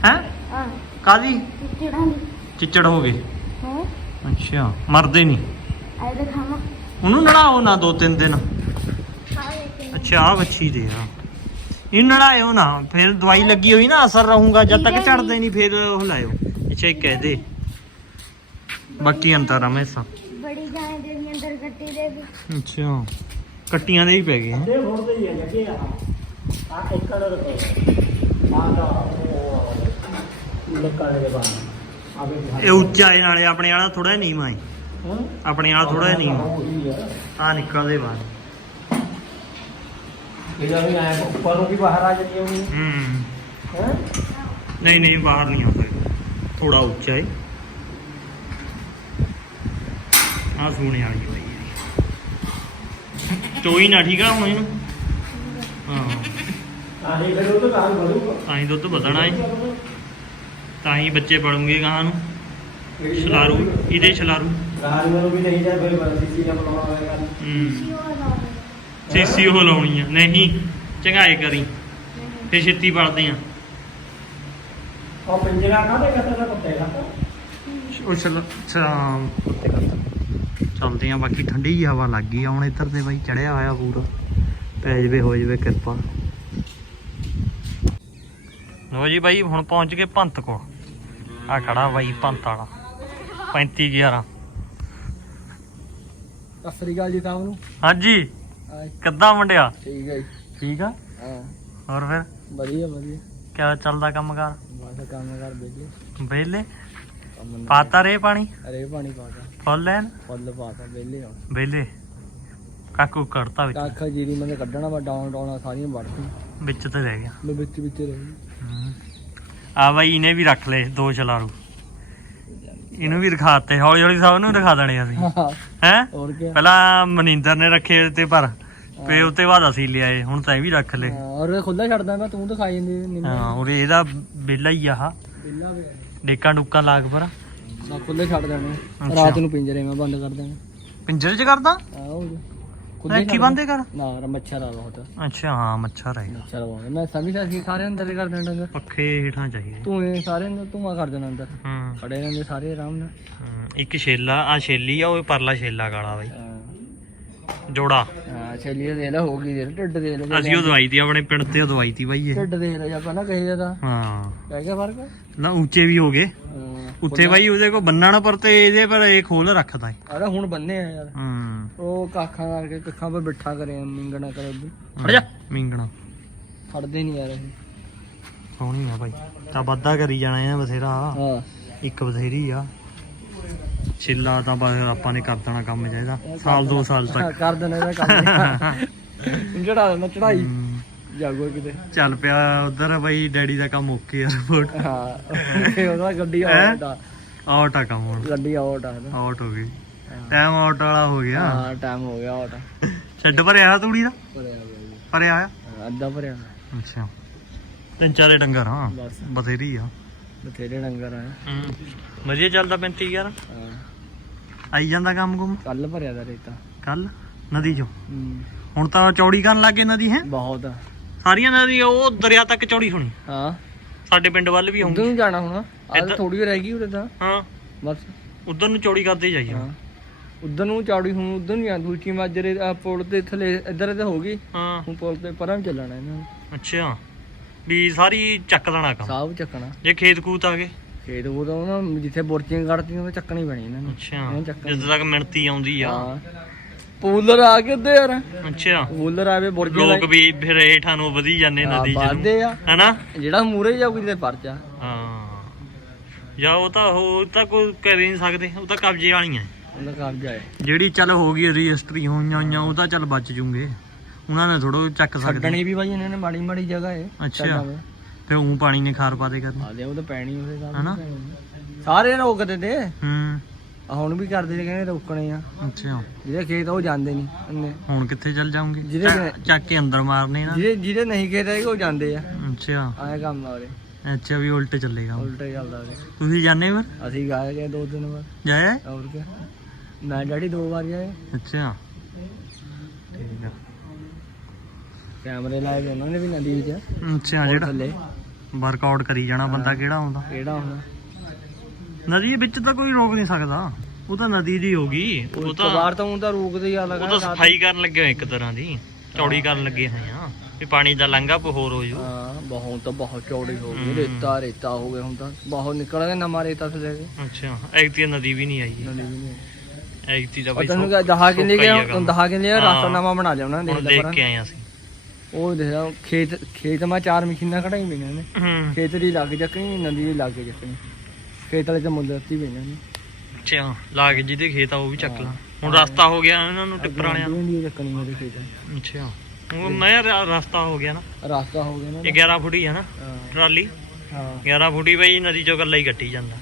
ਹੈ? ਹਾਂ। ਕਾਦੀ ਦੀ। ਚਿੱਚੜ ਹੋ ਗਏ। ਹਾਂ ਅੱਛਾ ਮਰਦੇ ਨਹੀਂ। ਆਏ ਤਾਂ ਖਾਵਾਂ ਉਹਨੂੰ ਨਾ ਦੋ ਤਿੰਨ ਦਿਨ। ਅੱਛਾ ਆ ਵੱਛੀ ਦੇ ਆ। ਇਹ ਨਲਾਇਓ ਨਾ ਫਿਰ ਦਵਾਈ ਲੱਗੀ ਹੋਈ ਨਾ ਅਸਰ ਰਹੂਗਾ ਜਦ ਤੱਕ ਝੜਦੇ ਨਹੀਂ ਫਿਰ ਉਹ ਲਾਇਓ। ਅੱਛਾ ਇਹ ਕਹਿ ਦੇ। ਬਾਕੀ ਅੰਤਰ ਹਮੇਸ਼ਾ ਬੜੀ ਗਾਂ ਜਿਹੜੀ ਅੰਦਰ ਕੱਟੀ ਦੇ ਵੀ। ਅੱਛਾ ਕੱਟੀਆਂ ਦੇ ਵੀ ਪੈ ਗਏ ਹੈਂ। ਦੇ ਦਾ ਦੇ ਇਹ ਉੱਚਾ ਹੈ ਨਾਲੇ ਆਪਣੇ ਵਾਲਾ ਥੋੜਾ ਨੀਵਾਂ ਹੈ ਹਾਂ? ਆਪਣੇ ਵਾਲਾ ਥੋੜਾ ਆ। ਆ ਨਿਕਲਦੇ ਬਾਹਰ ਇਹਦਾ ਵੀ ਆਇਆ ਉੱਪਰ ਨੂੰ ਵੀ ਬਾਹਰ ਆ ਜਾਂਦੀ ਹੋਣੀ। ਹੂੰ। ਹੈ? ਨਹੀਂ ਨਹੀਂ ਬਾਹਰ ਨਹੀਂ ਆਉਂਦਾ ਥੋੜਾ ਉੱਚਾ ਹੈ ਆ ਸੋਨੇ ਵਾਲੀ ਹੋਈ ਹੈ ਚੋਈ ਨਾ ਠੀਕ ਆ ਹੁਣ ਇਹਨੂੰ? ਹਾਂ। ਆਹੀ ਫਿਰ ਉਹ ਤਾਂ ਵਧੂਗਾ। ਤਾਂ ਹੀ ਦੁੱਧ ਵਧਣਾ ਏ। ਤਾਂ ਹੀ ਬੱਚੇ ਪੜੂਗੇ ਗਾਂ ਨੂੰ। ਛਲਾਰੂ ਇਹਦੇ ਛਲਾਰੂ ਨੂੰ ਵੀ ਨਹੀਂ ਜਾ ਫਿਰ ਬਰਸੀਸੀ ਦਾ ਬਣਾਉਣਾ ਹੋਏਗਾ ਹੂੰ। ਸੀਸੀ ਉਹ ਲਾਉਣੀ ਆ ਨਹੀਂ ਚੰਗਾਈ ਕਰੀ। ਫੇ ਛੇਤੀ ਪੜਦੇ ਆ। ਉਹ ਪਿੰਜਰਾ ਕਾਹਦੇ ਕੱਟਦਾ ਦਾ ਕੁੱਤੇ ਦਾ ਉਹ ਚਲ ਸ਼ਾਮ ਚਲਦੇ ਆ ਬਾਕੀ ਠੰਡੀ ਜਿਹੀ ਹਵਾ ਲੱਗ ਗਈ ਆ ਹੁਣ ਇੱਧਰ ਤੇ ਬਾਈ ਚੜਿਆ ਹੋਇਆ ਪੂਰਾ। ਪੈ ਜਵੇ ਹੋ ਜਵੇ ਕਿਰਪਾ। ਲੋ ਜੀ ਬਾਈ ਹੁਣ ਪਹੁੰਚ ਗਏ ਪੰਤ ਕੋਲ। ਆ ਖੜਾ ਬਾਈ ਪੰਤ ਵਾਲਾ। 35 11 ਸਤਿ ਸ੍ਰੀ ਅਕਾਲ ਜੀ ਤਾਂ ਨੂੰ। ਹਾਂਜੀ। ਕਿੱਦਾਂ ਮੁੰਡਿਆ? ਠੀਕ ਹੈ ਠੀਕ ਆ? ਹਾਂ। ਹੋਰ ਫਿਰ? ਵਧੀਆ ਵਧੀਆ। ਕਿਆ ਚੱਲਦਾ ਕੰਮ ਕਾਰ ਬਸ ਕੰਮ ਕਰ ਬੇਲੇ ਕੰਮ ਪਾਤਾ ਰੇ ਪਾਣੀ? ਅਰੇ ਪਾਣੀ ਪਾਤਾ। ਫੁੱਲ ਲੈਣ ਫੁੱਲ ਪਾਤਾ ਬੇਲੇ ਹੁਣ ਵਿਹਲੇ? ਕਾਕੂ ਕਰਤਾ ਵਿੱਚ। ਕੱਖ ਜੀਰੀ ਮੈਂ ਕੱਢਣਾ ਵਾ ਡਾਉਣ ਡਾਉਣਾ ਸਾਰੀਆਂ ਵੜਤੀ ਵਿੱਚ ਤੇ ਰਹਿ ਗਿਆ। ਮੈਂ ਵਿੱਚ ਵਿੱਚ ਰਹੀ ਆ ਬਾਈ ਇਹਨੇ ਵੀ ਰੱਖ ਲਏ ਦੋ ਛਲਾਰੂ ਇਹਨੂੰ ਵੀ ਰਖਾਤੇ ਹੌਲੀ ਹੌਲੀ ਸਭ ਨੂੰ ਰਖਾ ਦੇਣੇ ਅਸੀਂ। ਹਾਂ। ਹੈ? ਹੋਰ ਕੀ ਪਹਿਲਾਂ ਮਨਿੰਦਰ ਨੇ ਰੱਖੇ ਤੇ ਪਰ ਫੇ ਉੱਤੇ ਬਾਅਦ ਅਸੀਂ ਲਿਆਏ ਹੁਣ ਤਾਂ ਇਹ ਵੀ ਰੱਖ ਲਏ ਔਰ ਖੁੱਲਾ ਛੱਡਦਾ ਮੈਂ ਤੂੰ ਤਾਂ ਖਾਈ ਜਾਂਦੀ ਨਹੀਂ ਹਾਂ ਉਰੇ ਇਹਦਾ ਬਿੱਲਾ ਹੀ ਆਹ। ਬਿੱਲਾ ਵੇ ਡੇਕਾਂ ਡੁੱਕਾਂ ਲਾਗ ਪਰ ਮੈਂ ਖੁੱਲੇ ਛੱਡ ਦੇਣੇ। ਰਾਤ ਨੂੰ ਪਿੰਜਰੇ ਮੈਂ ਬੰਦ ਕਰ ਦੇਣਾ। ਪਿੰਜਰੇ 'ਚ ਕਰਦਾ? ਆਹੋ। ਲੈ ਕੀ ਬੰਦੇ ਕਰ? ਨਾ ਰ ਮੱਛਰ ਆ ਬਹੁਤ। ਅੱਛਾ ਹਾਂ ਮੱਛਰ ਹੈ ਮੱਛਰ ਬਹੁਤ। ਮੈਂ ਸਮਝਦਾ ਸੀ ਸਾਰੇ ਅੰਦਰ ਹੀ ਕਰ ਦੇਣਾ ਡੰਗਰ। ਪੱਖੇ ਹੇਠਾਂ ਚਾਹੀਦੇ। ਤੂੰ ਇਹ ਸਾਰੇ ਅੰਦਰ ਧੂਆਂ ਕਰ ਦੇਣਾ ਅੰਦਰ। ਹੂੰ। ਖੜੇ ਰਹਿੰਦੇ ਸਾਰੇ ਆਰਾਮ ਨਾਲ। ਹੂੰ। ਇੱਕ ਛੇਲਾ ਆ ਛੇਲੀ ਆ ਉਹ ਪਰਲਾ ਛੇਲਾ ਕਾਲਾ ਬਾਈ। ਜੋੜਾ। ਹਾਂ ਛੇਲੀ ਦੇ ਲੈ ਹੋ ਗਈ ਦੇ ਢਿੱਡ ਦੇ ਲੈ ਅਸੀਂ ਉਹ ਦਵਾਈ ਤੀ ਆਪਣੇ ਪਿੰਡ ਤੇ ਉਹ ਦਵਾਈ ਤੀ ਬਾਈ ਇਹ। ਢਿੱਡ ਦੇ ਲੈ ਆਪਾਂ ਨਾ ਕਹੀ ਜਾਂਦਾ ਹਾਂ। ਕਹਿ ਗਿਆ ਫ਼ਰਕ? ਨਾ ਉੱਚੇ ਵੀ ਹੋ ਗਏ। ਉੱਤੇ ਬਾਈ ਉਹਦੇ ਕੋ ਬੰਨਣ ਪਰ ਤੇ ਇਹਦੇ ਪਰ ਇਹ ਖੋਲ ਰੱਖਦਾ ਹੈ ਅਰੇ ਹੁਣ ਬੰਨੇ ਆ ਯਾਰ। ਹੂੰ। ਉਹ ਕਾਖਾਂ ਕਰਕੇ ਕੱਖਾਂ 'ਤੇ ਬਿਠਾ ਕਰੇ ਮਿੰਗਣਾ ਕਰੇ। ਖੜ ਜਾ। ਮਿੰਗਣਾ। ਫੜਦੇ ਨਹੀਂ ਯਾਰ ਇਹ। ਸੋਹਣੀ ਆ ਬਾਈ। ਤਾਂ ਵਾਧਾ ਕਰੀ ਜਾਣਾ ਇਹ ਬਥੇਰਾ। ਹਾਂ। ਇੱਕ ਬਥੇਰੀ ਆ। ਛਿੱਲਾ ਤਾਂ ਬਸ ਆਪਾਂ ਨੇ ਕਰ ਦੇਣਾ ਕੰਮ ਚਾਹੀਦਾ। ਸਾਲ ਦੋ ਸਾਲ ਤੱਕ। ਕਰ ਦੇਣਾ ਇਹਦਾ ਕੰਮ। ਜਿਹੜਾ ਦੇਣਾ ਚੜਾਈ। ਜਾਗੋ ਕਿਤੇ। ਚੱਲ ਪਿਆ ਉਧਰ ਬਾਈ ਡੈਡੀ ਦਾ ਕੰਮ ਓਕੇ ਆ ਰਿਪੋਰਟ। ਹਾਂ ਉਹਦਾ ਗੱਡੀ? ਆਊਟ ਆ। ਆਊਟ ਆ ਕੰਮ ਹੁਣ। ਗੱਡੀ ਆਊਟ ਆ। ਆਊਟ ਹੋ ਗਈ। ਟਾਈਮ ਆਊਟ ਵਾਲਾ ਹੋ ਗਿਆ। ਹਾਂ ਟਾਈਮ ਹੋ ਗਿਆ ਆਊਟ ਛੱਡ ਭਰਿਆ ਤੂੜੀ ਦਾ? ਭਰਿਆ। ਭਰਿਆ ਆ? ਹਾਂ, ਅੱਧਾ ਭਰਿਆ। ਅੱਛਾ। ਤਿੰਨ ਚਾਰੇ ਡੰਗਰ ਹਾਂ। ਬਥੇਰੀ ਆ। ਬਥੇਰੇ ਡੰਗਰ ਆ। ਹੂੰ। ਵਧੀਆ ਚੱਲਦਾ 35 ਯਾਰ ਹਾਂ। ਆਈ ਜਾਂਦਾ ਕੰਮ ਕੁਮ? ਕੱਲ ਭਰਿਆ ਦਾ ਰੇਤਾ। ਕੱਲ ਨਦੀ ਚੋਂ? ਹੂੰ। ਹੁਣ ਤਾਂ ਚੌੜੀ ਕਰਨ ਲੱਗੇ ਨਦੀ ਹੈ? ਬਹੁਤ। ਆ। ਸਾਰੀਆਂ ਨਦੀਆਂ ਉਹ ਦਰਿਆ ਤੱਕ ਚੌੜੀ ਹੋਣੀ। ਹਾਂ। ਸਾਡੇ ਪਿੰਡ ਵੱਲ ਵੀ ਉਧਰ ਆਉਂਦੀ ਨੂੰ ਜਾਣਾ ਹੁਣ। ਆਹ ਇੱਧਰ- ਥੋੜੀ ਰਹਿ ਗਈ ਉਰੇ ਤਾਂ। ਹਾਂ। ਬਸ। ਉਧਰ ਨੂੰ ਚੌੜੀ ਕਰਦੇ ਜਾਈਏ। ਹਾਂ। ਉਧਰ ਨੂੰ ਚੌੜੀ ਹੁਣ ਉਧਰ ਨੂੰ ਜਾਂ ਦੂਜੀ ਮਾਜਰੇ ਆ ਪੁਲ ਤੇ ਥੱਲੇ ਇੱਧਰ ਤੇ ਹੋ ਗਈ। ਹਾਂ। ਹੁਣ ਪੁਲ ਤੇ ਪਰਾਂ ਨੂੰ ਚੱਲਣਾ ਇਹਨਾਂ ਨੂੰ। ਅੱਛਾ। ਵੀ ਸਾਰੀ ਚੱਕ ਦੇਣਾ ਕੰਮ। ਸਾਹ ਚੱਕਣਾ। ਜੇ ਖੇਤ ਕੂਤ ਆ ਗਏ। ਖੇਤ ਉਹ ਤਾਂ ਉਹਨਾਂ ਜਿੱਥੇ ਬੁਰਜੀਆਂ ਕੱਢਤੀਆਂ ਉਹ ਚੱਕਣੀ ਪੈਣੀ ਇਹਨਾਂ ਨੂੰ। ਅੱਛਾ। ਜਿੱਦ ਤੱਕ ਮਿਣਤੀ ਆਉਂਦੀ ਆ। ਹਾਂ। ਪੂਲਰ ਆ ਕੇ ਉੱਤੇ ਯਾਰ। ਅੱਛਾ। ਪੂਲਰ ਆਵੇ ਬੁਰਜੀਆਂ ਲੋਕ ਵੀ ਫਿਰ ਹੇਠਾਂ ਨੂੰ ਵਧੀ ਜਾਂਦੇ ਨਦੀ ਚ ਨੂੰ ਵੱਧਦੇ ਆ। ਹੈਨਾ? ਜਿਹੜਾ ਮੂਰੇ ਜਾਊਗੀ ਤੇ ਪਰਚਾ। ਹਾਂ। ਜਾਂ ਉਹ ਤਾਂ ਉਹ ਤਾਂ ਕੋਈ ਕਰ ਨਹੀਂ ਸਕਦੇ ਉਹ ਤਾਂ ਕਬਜ਼ੇ ਵਾਲੀਆਂ ਉਹਨਾਂ ਕਬਜ਼ਾ ਹੈ। ਜਿਹੜੀ ਚੱਲ ਹੋ ਗਈ ਰਜਿਸਟਰੀ ਹੋਈਆਂ ਹੋਈਆਂ ਉਹ ਤਾਂ ਚੱਲ ਬਚ ਜੂਗੇ। ਉਹਨਾਂ ਨੇ ਥੋੜੋ ਚੱਕ ਸਕਦੇ। ਛੱਡਣੀ ਵੀ ਬਾਈ ਇਹਨਾਂ ਨੇ ਮਾੜੀ ਮਾੜੀ ਜਗ੍ਹਾ ਹੈ ਅੱਛਾ। ਫਿਰ ਉਹ ਪਾਣੀ ਨੇ ਖਾਰ ਪਾ ਦੇ ਕਰਨੀ। ਆ ਦੇ ਉਹ ਤਾਂ ਪੈਣੀ ਉਹਦੇ ਨਾਲ ਹਨਾ? ਸਾਰੇ ਰੋਕਦੇ ਤੇ। ਹੂੰ। ਆ ਹੁਣ ਵੀ ਕਰਦੇ ਨੇ ਕਹਿੰਦੇ ਰੋਕਣੇ ਆ। ਅੱਛਾ। ਜਿਹਦੇ ਖੇਤ ਆ ਉਹ ਜਾਂਦੇ ਨਹੀਂ ਇੰਨੇ। ਹੁਣ ਕਿੱਥੇ ਚੱਲ ਜਾਉਂਗੇ ਜਿਹਦੇ- ਚੱਕ ਕੇ ਅੰਦਰ ਮਾਰਨੇ ਨਾ। ਜਿਹਦੇ ਜਿਹਦੇ ਨਹੀਂ ਖੇਤ ਹੈਗੇ ਉਹ ਜਾਂਦੇ ਆ। ਅੱਛਾ। ਆਏ ਕੰਮ ਆ ਉਹਦੇ ਅੱਛਾ ਵੀ ਉਲਟ ਚੱਲੇਗਾ। ਉਲਟਾ ਹੀ ਚੱਲਦਾ ਉਹਦੇ ਤੁਸੀਂ ਜਾਣੇ ਫਿਰ? ਅਸੀਂ ਗਏ ਗਏ ਦੋ ਤਿੰਨ ਵਾਰ। ਜਾਇਆ? ਹੋਰ ਕੀ ਮੈਂ ਡੈਡੀ ਦੋ ਵਾਰ ਜਾਏ ਅੱਛਾ। ਠੀਕ ਆ। ਕੈਮਰੇ ਲਾਏ ਗਏ ਉਹਨਾਂ ਨੇ ਵੀ ਨਦੀ ਅੱਛਾ ਉਹ ਜਿਹੜਾ ਥੱਲੇ। ਵਰਕਆਊਟ ਕਰੀ ਜਾਣਾ ਬੰਦਾ ਕਿਹੜਾ ਆਉਂਦਾ? ਕਿਹੜਾ ਹੁੰਦਾ ਨਦੀ ਵਿੱਚ ਤਾਂ ਕੋਈ ਰੋਕ ਨਹੀਂ ਸਕਦਾ। ਉਹ ਤਾਂ ਨਦੀ ਦੀ ਹੋਗੀ ਉਹ ਇੱਕ ਤਾਂ ਵਾਰ ਤਾਂ ਹੁੰਦਾ ਰੋਕਦੇ ਹੀ ਆ ਲਗਾ ਉਹ ਤਾਂ ਸਫ਼ਾਈ ਕਰਨ ਲੱਗੇ ਹੋਏ ਇੱਕ ਤਰ੍ਹਾਂ ਦੀ। ਚੌੜੀ ਕਰਨ ਲੱਗੇ ਹੋਏ ਆ। ਵੀ ਪਾਣੀ ਦਾ ਲੰਘਾ ਹੋਰ ਹੋ ਜੂ। ਹਾਂ ਬਹੁਤ ਤਾਂ ਬਹੁਤ ਚੌੜੀ ਹੋ ਗਈ। ਰੇਤਾ ਰੇਤਾ ਹੋ ਗਿਆ ਹੁਣ ਤਾਂ। ਬਹੁਤ ਨਿਕਲ ਗਿਆ ਨਵਾਂ ਰੇਤਾ ਥੱਲੇ ਦੇ ਅੱਛਾ ਐਗਤੀ ਨਦੀ ਵੀ ਨਹੀਂ ਆਈ। ਨਦੀ ਵੀ ਨਹੀਂ ਐਗਤੀ ਦਾ ਬਈ ਪਤਾ ਨਹੀਂ ਦਹਾ ਹੀ ਗਿਆ। ਦਹਾ ਕਿੱਲੇ ਰਸਤਾ ਹਾਂ। ਨਵਾਂ ਬਣਾ ਲਿਆ ਉਹਨਾਂ ਨੇ ਦੇਖ ਲੈ ਕੇ ਆਏ ਅਸੀਂ। ਉਹ ਦੇਖ ਲਾ, ਖੇਤ ਖੇਤ ਮਾ ਚਾਰ ਮਸ਼ੀਨਾਂ ਖੜਾਈ ਪਈਆਂ ਨੇ। ਹੂੰ। ਖੇਤ ਦੀ ਲੱਗ ਚੱਕਣੀ ਨਦੀ ਦੀ ਲੱਗ ਚੱਕਣੀ। ਖੇਤ ਵਾਲੇ ਤੇ ਮੁੱਲ ਦਿੱਤੀ ਪਈਆਂ ਨੇ। ਅੱਛਾ ਲਾ ਕੇ ਜਿਹਦੇ ਖੇਤ ਆ ਉਹ ਵੀ ਚੱਕ ਲਾ। ਹੁਣ ਰਸਤਾ ਹੋ ਗਿਆ ਇਹਨਾਂ ਨੂੰ ਟਿੱਪਰ ਵਾਲਿਆਂ ਨੂੰ। ਦੀ ਚੱਕਣੀ ਮੇਰੇ ਖੇਤ। ਅੱਛਾ। ਉਹ ਮੈਂ ਰਸਤਾ ਹੋ ਗਿਆ ਨਾ। ਰਸਤਾ ਹੋ ਗਿਆ ਨਾ ਇਹ 11 ਫੁੱਟ ਹੀ ਨਾ ਟਰਾਲੀ। ਹਾਂ। 11 ਫੁੱਟੀ ਬਈ ਨਦੀ ਚੋਂ ਕੱਲਾ ਹੀ ਕੱਟੀ ਜਾਂਦਾ।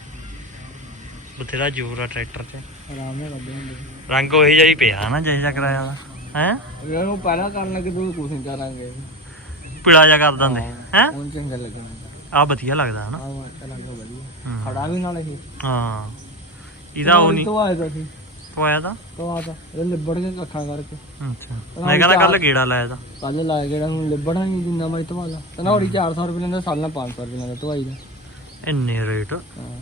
ਬਥੇਰਾ ਜ਼ੋਰ ਆ ਟਰੈਕਟਰ 'ਚ ਆਰਾਮ ਨਾਲ ਲੱਗੇ ਹੁੰਦੇ। ਰੰਗ ਉਹੀ ਜਿਹਾ ਹੀ ਪਿਆ ਨਾ ਜਿਹੇ ਜਿਹਾ ਕਰਾਇਆ ਦਾ ਹੈ? ਇਹਨਾਂ ਨੂੰ ਪਹਿਲਾਂ ਕਰਨ ਲੱਗੇ ਤੂੰ ਕੁਛ ਨਹੀਂ ਕਰਾਂਗੇ। ਪੀਲਾ ਜਿਹਾ ਕਰ ਦਿੰਦੇ। ਹੈ ਹੁਣ ਚੰਗਾ ਲੱਗਣਾ ਆ ਵਧੀਆ ਲੱਗਦਾ ਹਨਾ? ਆ ਮਾਸ਼ਾ ਲੱਗਾ ਵਧੀਆ। ਹੂੰ। ਖੜਾ ਵੀ ਨਾਲ ਇਹ। ਹਾਂ। ਇਹਦਾ ਉਹ ਨਹੀਂ ਤੋਂ ਆਏਗਾ ਸੀ। ਪੋਇਆ ਤਾਂ ਤੋਂ। ਆਦਾ ਇਹ ਲਿਬੜ ਕੇ ਅੱਖਾਂ ਕਰਕੇ। ਅੱਛਾ। ਮੈਂ ਕਹਿੰਦਾ ਕੱਲ ਗੇੜਾ ਲਾਇਆ ਤਾਂ ਕੱਲ ਲਾਇਆ ਜਿਹੜਾ ਹੁਣ ਲਿਬੜਨਾ ਨਹੀਂ ਜਿੰਨਾ ਮੈਂ ਧਵਾਲਾ ਤਨੌਰੀ 400 ਰੁਪਏ ਲੈਂਦਾ ਸਾਲ ਨਾਲ 500 ਰੁਪਏ ਲੈਂਦਾ ਧਵਾਈ ਦਾ। ਇੰਨੇ ਰੇਟ? ਹਾਂ।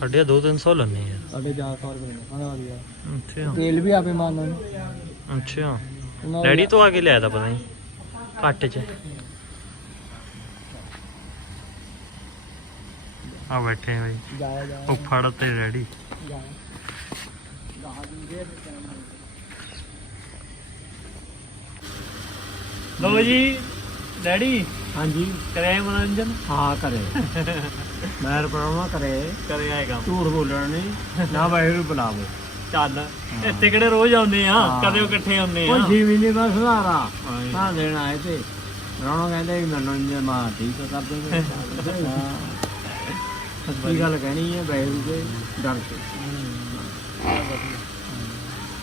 ਸਾਡੇ 2-300 ਲੈਣੇ ਆ। ਸਾਡੇ 400 ਰੁਪਏ ਲੈਂਦਾ। ਤਨੌਰੀ ਦਾ ਅੱਛਾ। ਤੇਲ ਵੀ ਆਪੇ ਮਾਰਨਾ। ਅੱਛਾ। ਡੈਡੀ ਤੋਂ ਆ ਕੇ ਲਿਆਇਆ ਤਾਂ ਪਤਾ ਨਹੀਂ। ਘੱਟ ਚ। ਆ ਬੈਠੇ ਆ ਬਾਈ। ਉਹ ਫੜ ਤੇ ਰੈਡੀ ਲੋ ਜੀ ਡੈਡੀ। ਹਾਂਜੀ। ਕਰਿਆ ਮਨੋਰੰਜਨ? ਹਾਂ ਕਰੇ ਮੈਂ ਰਪਰਾਉਣਾ ਕਰੇ ਇਹ। ਕੰਮ। ਝੂਠ ਬੋਲਣਾ ਨਹੀਂ ਨਾ ਵਾਹਿਗੁਰੂ ਬੁਲਾਵੇ। ਚੱਲ। ਇੱਥੇ ਕਿਹੜੇ ਰੋਜ਼ ਆਉਂਦੇ ਆ? ਹਾਂ। ਕਦੇ ਉਹ ਇਕੱਠੇ ਆਉਂਦੇ ਆ। 6 ਮਹੀਨੇ ਦਾ ਸੁਧਾਰਾ। ਹਾਂ। ਹਾਂ ਦੇਣ ਆਏ ਤੇ। ਰਾਣੋ ਕਹਿੰਦੇ ਵੀ ਮੈਨੂੰ ਇੰਜ ਮਾ ਠੀਕ ਕਰ ਦੇ ਸੱਚੀ ਗੱਲ ਕਹਿਣੀ ਹੈ ਵਾਹਿਗੁਰੂ ਦੇ ਡਰ ਕੇ।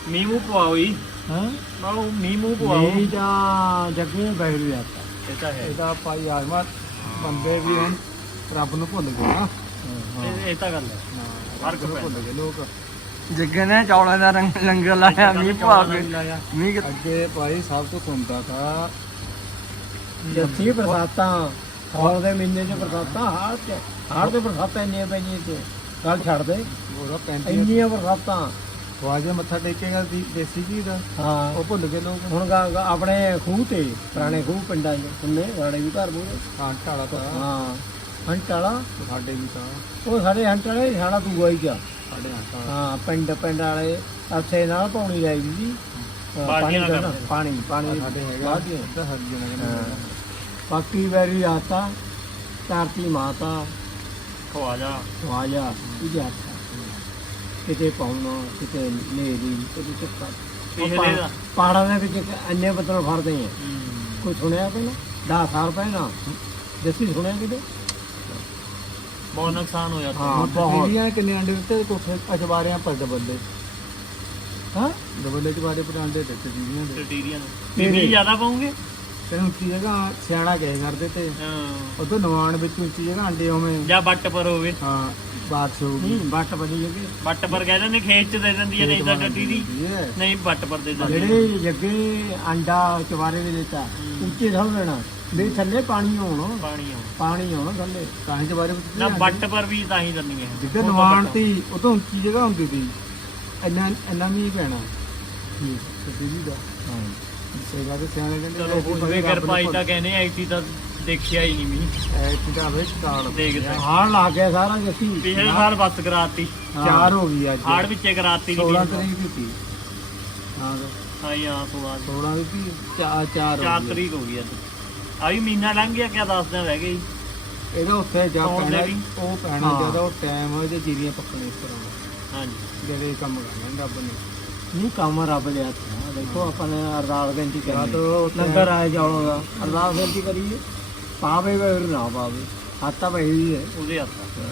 ਮੀਂਹ ਮੂੰਹ ਪਵਾਓ ਜੀ ਹਾਂ। ਮਾਓ ਮੀਂਹ ਮੂੰਹ ਪਵਾਓ ਮੇਰੀ ਤਾਂ ਜੱਗੇ ਵਾਹਿਗੁਰੂ ਜਾਂਦਾ ਇਹ ਤਾਂ ਹੈ। ਇਹਦਾ ਭਾਈ ਆਜ਼ਮਤ ਬੰਦੇ ਵੀ ਹੁਣ ਰੱਬ ਨੂੰ ਭੁੱਲ ਗਏ ਨਾ। ਇਹ ਇਹ ਤਾਂ ਗੱਲ ਹੈ। ਫ਼ਰਕ ਭੁੱਲ ਗਏ ਲੋਕ। ਜੱਗੇ ਨੇ ਚੌਲਾਂ ਦਾ ਰੰਗ ਲੰਗਰ ਲਾਇਆ ਮੀਂਹ ਪਾ ਕੇ। ਮੀਂਹ ਅੱਗੇ ਭਾਈ ਸਭ ਤੋਂ ਹੁੰਦਾ ਥਾ। ਜੱਤੀ ਬਰਸਾਤਾਂ ਹੌਲ ਦੇ ਮਹੀਨੇ ਚ ਬਰਸਾਤਾਂ ਹਾੜ ਚ ਹਾੜ ਦੇ ਬਰਸਾਤਾਂ ਇੰਨੀਆਂ ਪੈਣੀਆਂ ਤੇ ਗੱਲ ਛੱਡ ਦੇ। ਉਹਦਾ ਪੈਂਤੀ ਇੰਨੀਆਂ ਬਰਸਾਤਾਂ। ਵਾਜੇ ਮੱਥਾ ਟੇਕੇਗਾ ਦੇਸੀ ਜੀ ਦਾ। ਹਾਂ। ਉਹ ਭੁੱਲ ਗਏ ਲੋਕ। ਹੁਣ ਗਾ- ਗਾ ਆਪਣੇ ਖੂਹ ਤੇ ਪੁਰਾਣੇ ਖੂਹ ਪਿੰਡਾਂ 'ਚ। ਸੁਣਨੇ ਸਾਡੇ ਵੀ ਘਰ ਮੂਹਰੇ। ਹਾਂ ਢਾਲਾ ਤਾਂ। ਹਾਂ। ਹੰਟਾਲਾ। ਸਾਡੇ ਵੀ ਤਾਂ। ਉਹ ਸਾਡੇ ਹੰਟਾਲੇ ਸਾਡਾ ਦੂਆ ਹੀ ਗਿਆ ਹਾਂ ਪਿੰਡ ਪਿੰਡ ਵਾਲੇ ਅਰਸੇ ਨਾਲ ਪਾਉਣੀ ਲਾਈ ਜੀ ਬਾਲਟੀਆਂ ਪਾਣੀ ਨਾਲ ਕਰਨਾ, ਕਰਦੇ। ਪਾਣੀ ਪਾਣੀ ਸਾਡੇ ਹੈਗਾ। ਤਾਂ ਹਾਂ। ਬਾਕੀ ਵੈਰੀ ਆਤਾ ਧਰਤੀ ਮਾਤਾ। ਖਵਾ ਜਾ ਵਾਜਾ ਇਹ ਆਤਾ। ਕਿਤੇ ਪਾਉਣਾ ਕਿਤੇ ਨੇਰੀ ਕਿਤੇ ਚੱਕਾ। ਪਿਛਲੇ ਦਾ। ਪਹਾੜਾਂ ਦੇ ਵਿੱਚ ਇੰਨੇ ਬੱਦਲ ਫਰਦੇ ਆ। ਕੋਈ ਸੁਣਿਆ ਪਹਿਲਾਂ? 10 ਸਾਲ ਪਹਿਲਾਂ? ਜੱਸੀ ਸੁਣਿਆ ਕਿਤੇ? ਬਹੁਤ ਨੁਕਸਾਨ ਹੋਇਆ ਹਾਂ ਬਹੁਤ। ਕਿੰਨੇ ਅੰਡੇ ਦਿੱਤੇ ਕੋਠੇ ਅਜਵਾਰਿਆਂ ਪਰ ਦਬੱਲੇ ਹਾਂ? ਦਬੱਲੇ ਚਵਾਰੇ ਪਰ ਅੰਡੇ ਦਿੱਤੇ ਜਿਹੜੀਆਂ ਦੇ। ਟਟੀਰੀਆਂ ਨੂੰ। ਬੀਬੀ ਜ਼ਿਆਦਾ ਪਾਉਂਗੇ? ਤੇ ਉੱਚੀ ਜਗ੍ਹਾ ਸਿਆਣਾ ਕਹੇ ਕਰਦੇ ਤੇ? ਹਾਂ। ਉਦੋਂ ਨਵਾਨ ਵਿੱਚ ਉੱਚੀ ਜਗ੍ਹਾ ਅੰਡੇ ਹੋਵੇਂ ਜਾਂ ਬੱਟ ਪਰ ਹੋਵੇ। ਹਾਂ ਬਾਤ ਹੋ ਗਈ। ਬੱਟ ਬਣੀ ਜਗੇ ਬੱਟ ਪਰ ਕਹਿ ਦਿੰਦੇ ਖੇਤ ਚ ਦੇ ਦਿੰਦੀ ਹੈ ਨਹੀਂ ਤਾਂ ਟਟੀਰੀ ਨਹੀਂ ਬੱਟ ਪਰ ਦੇ ਦਿੰਦੀ। ਜਿਹੜੇ ਜੱਗੇ ਅੰਡਾ ਚਵਾਰੇ ਦੇ ਵਿੱਚ ਆ ਉੱਚੇ ਥਲ ਲੈਣਾ। ਵੀ ਥੱਲੇ ਪਾਣੀ ਹੋਣਾ ਪਾਣੀ ਆਉਣਾ। ਪਾਣੀ ਆਉਣਾ ਥੱਲੇ ਤਾਂ ਹੀ ਚਵਾਰੇ ਵਿੱਚ ਨਾ ਬੱਟ ਪਰ ਵੀ ਤਾਂ ਹੀ ਦਿੰਦੀਆਂ ਜਿੱਦਾਂ ਨਵਾਨ ਤੀ ਉਦੋਂ ਉੱਚੀ ਜਗ੍ਹਾ ਹੁੰਦੀ ਸੀ। ਇੰਨਾ ਇੰਨਾ ਮੀਂਹ ਪੈਣਾ। ਠੀਕ ਸੱਚੀ ਜੀ ਦਾ। ਹਾਂ। ਸੇਵਾ ਦੇ ਸਿਆਣੇ ਕਹਿੰਦੇ ਚਲੋ ਹੋ ਜਵੇ ਕਿਰਪਾਈ ਤਾਂ ਕਹਿੰਦੇ ਐਤੀ ਤਾਂ ਦੇਖਿਆ ਹੀ ਨਹੀਂ ਮੀਂਹ। ਐਤੀ ਦਾ ਵਿੱਚ ਕਾਲ ਦੇਖਦੇ ਹਾੜ ਲਾ ਗਿਆ ਸਾਰਾ ਜੱਸੀ ਪਿਛਲੇ ਸਾਲ ਬੱਸ ਕਰਾਤੀ। ਚਾਰ ਹੋ ਗਈ ਅੱਜ। ਹਾੜ ਵਿੱਚੇ ਕਰਾਤੀ 16 ਨਹੀਂ ਤਰੀਕ ਦੀ ਸੀ ਹਾਂ। ਹਾਂ ਹਾਂ 16 16 ਦੀ ਸੀ ਚਾਰ ਚਾਰ ਹੋ 4 ਗਈ। ਤਰੀਕ ਹੋ ਗਈ ਅੱਜ। ਆ ਵੀ ਮਹੀਨਾ ਲੰਘ ਗਿਆ ਕਿਆ 10 ਦਿਨ ਰਹਿ ਗਏ ਜੀ। ਇਹਦਾ ਉੱਥੇ ਜਾ ਸੌਣ ਪੈਣਾ ਵੀ। ਉਹ ਪੈਣਾ ਜਦੋਂ ਉਹ ਟਾਈਮ ਤੇ ਜੀਰੀਆਂ ਪੱਕਣੇ ਇਸ ਤਰ੍ਹਾਂ। ਹਾਂਜੀ। ਜਿਹੜੇ ਕੰਮ ਕਰਨੇ ਰੱਬ ਨੇ। ਨਹੀਂ ਕੰਮ ਰੱਬ ਦੇ ਹੱਥ ਆ ਦੇਖੋ ਆਪਾਂ ਨੇ ਅਰਦਾਸ ਬੇਨਤੀ ਕਰੀ। ਲੰਗਰ ਆਏ ਜਾਣੋ ਦਾ ਅਰਦਾਸ ਬੇਨਤੀ ਕਰੀਏ। ਪਾਵੇ ਵੇ ਨਾ ਪਾਵੇ। ਹੱਥਾਂ ਪਈ ਹੋਈ ਹੈ ਉਹਦੇ ਹੱਥ ਆ।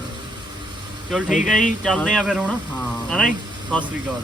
ਚਲੋ ਠੀਕ ਹੈ ਜੀ ਚੱਲਦੇ ਆ ਫਿਰ ਹੁਣ। ਹਾਂ। ਜੀ? ਸਤਿ ਸ੍ਰੀ ਅਕਾਲ।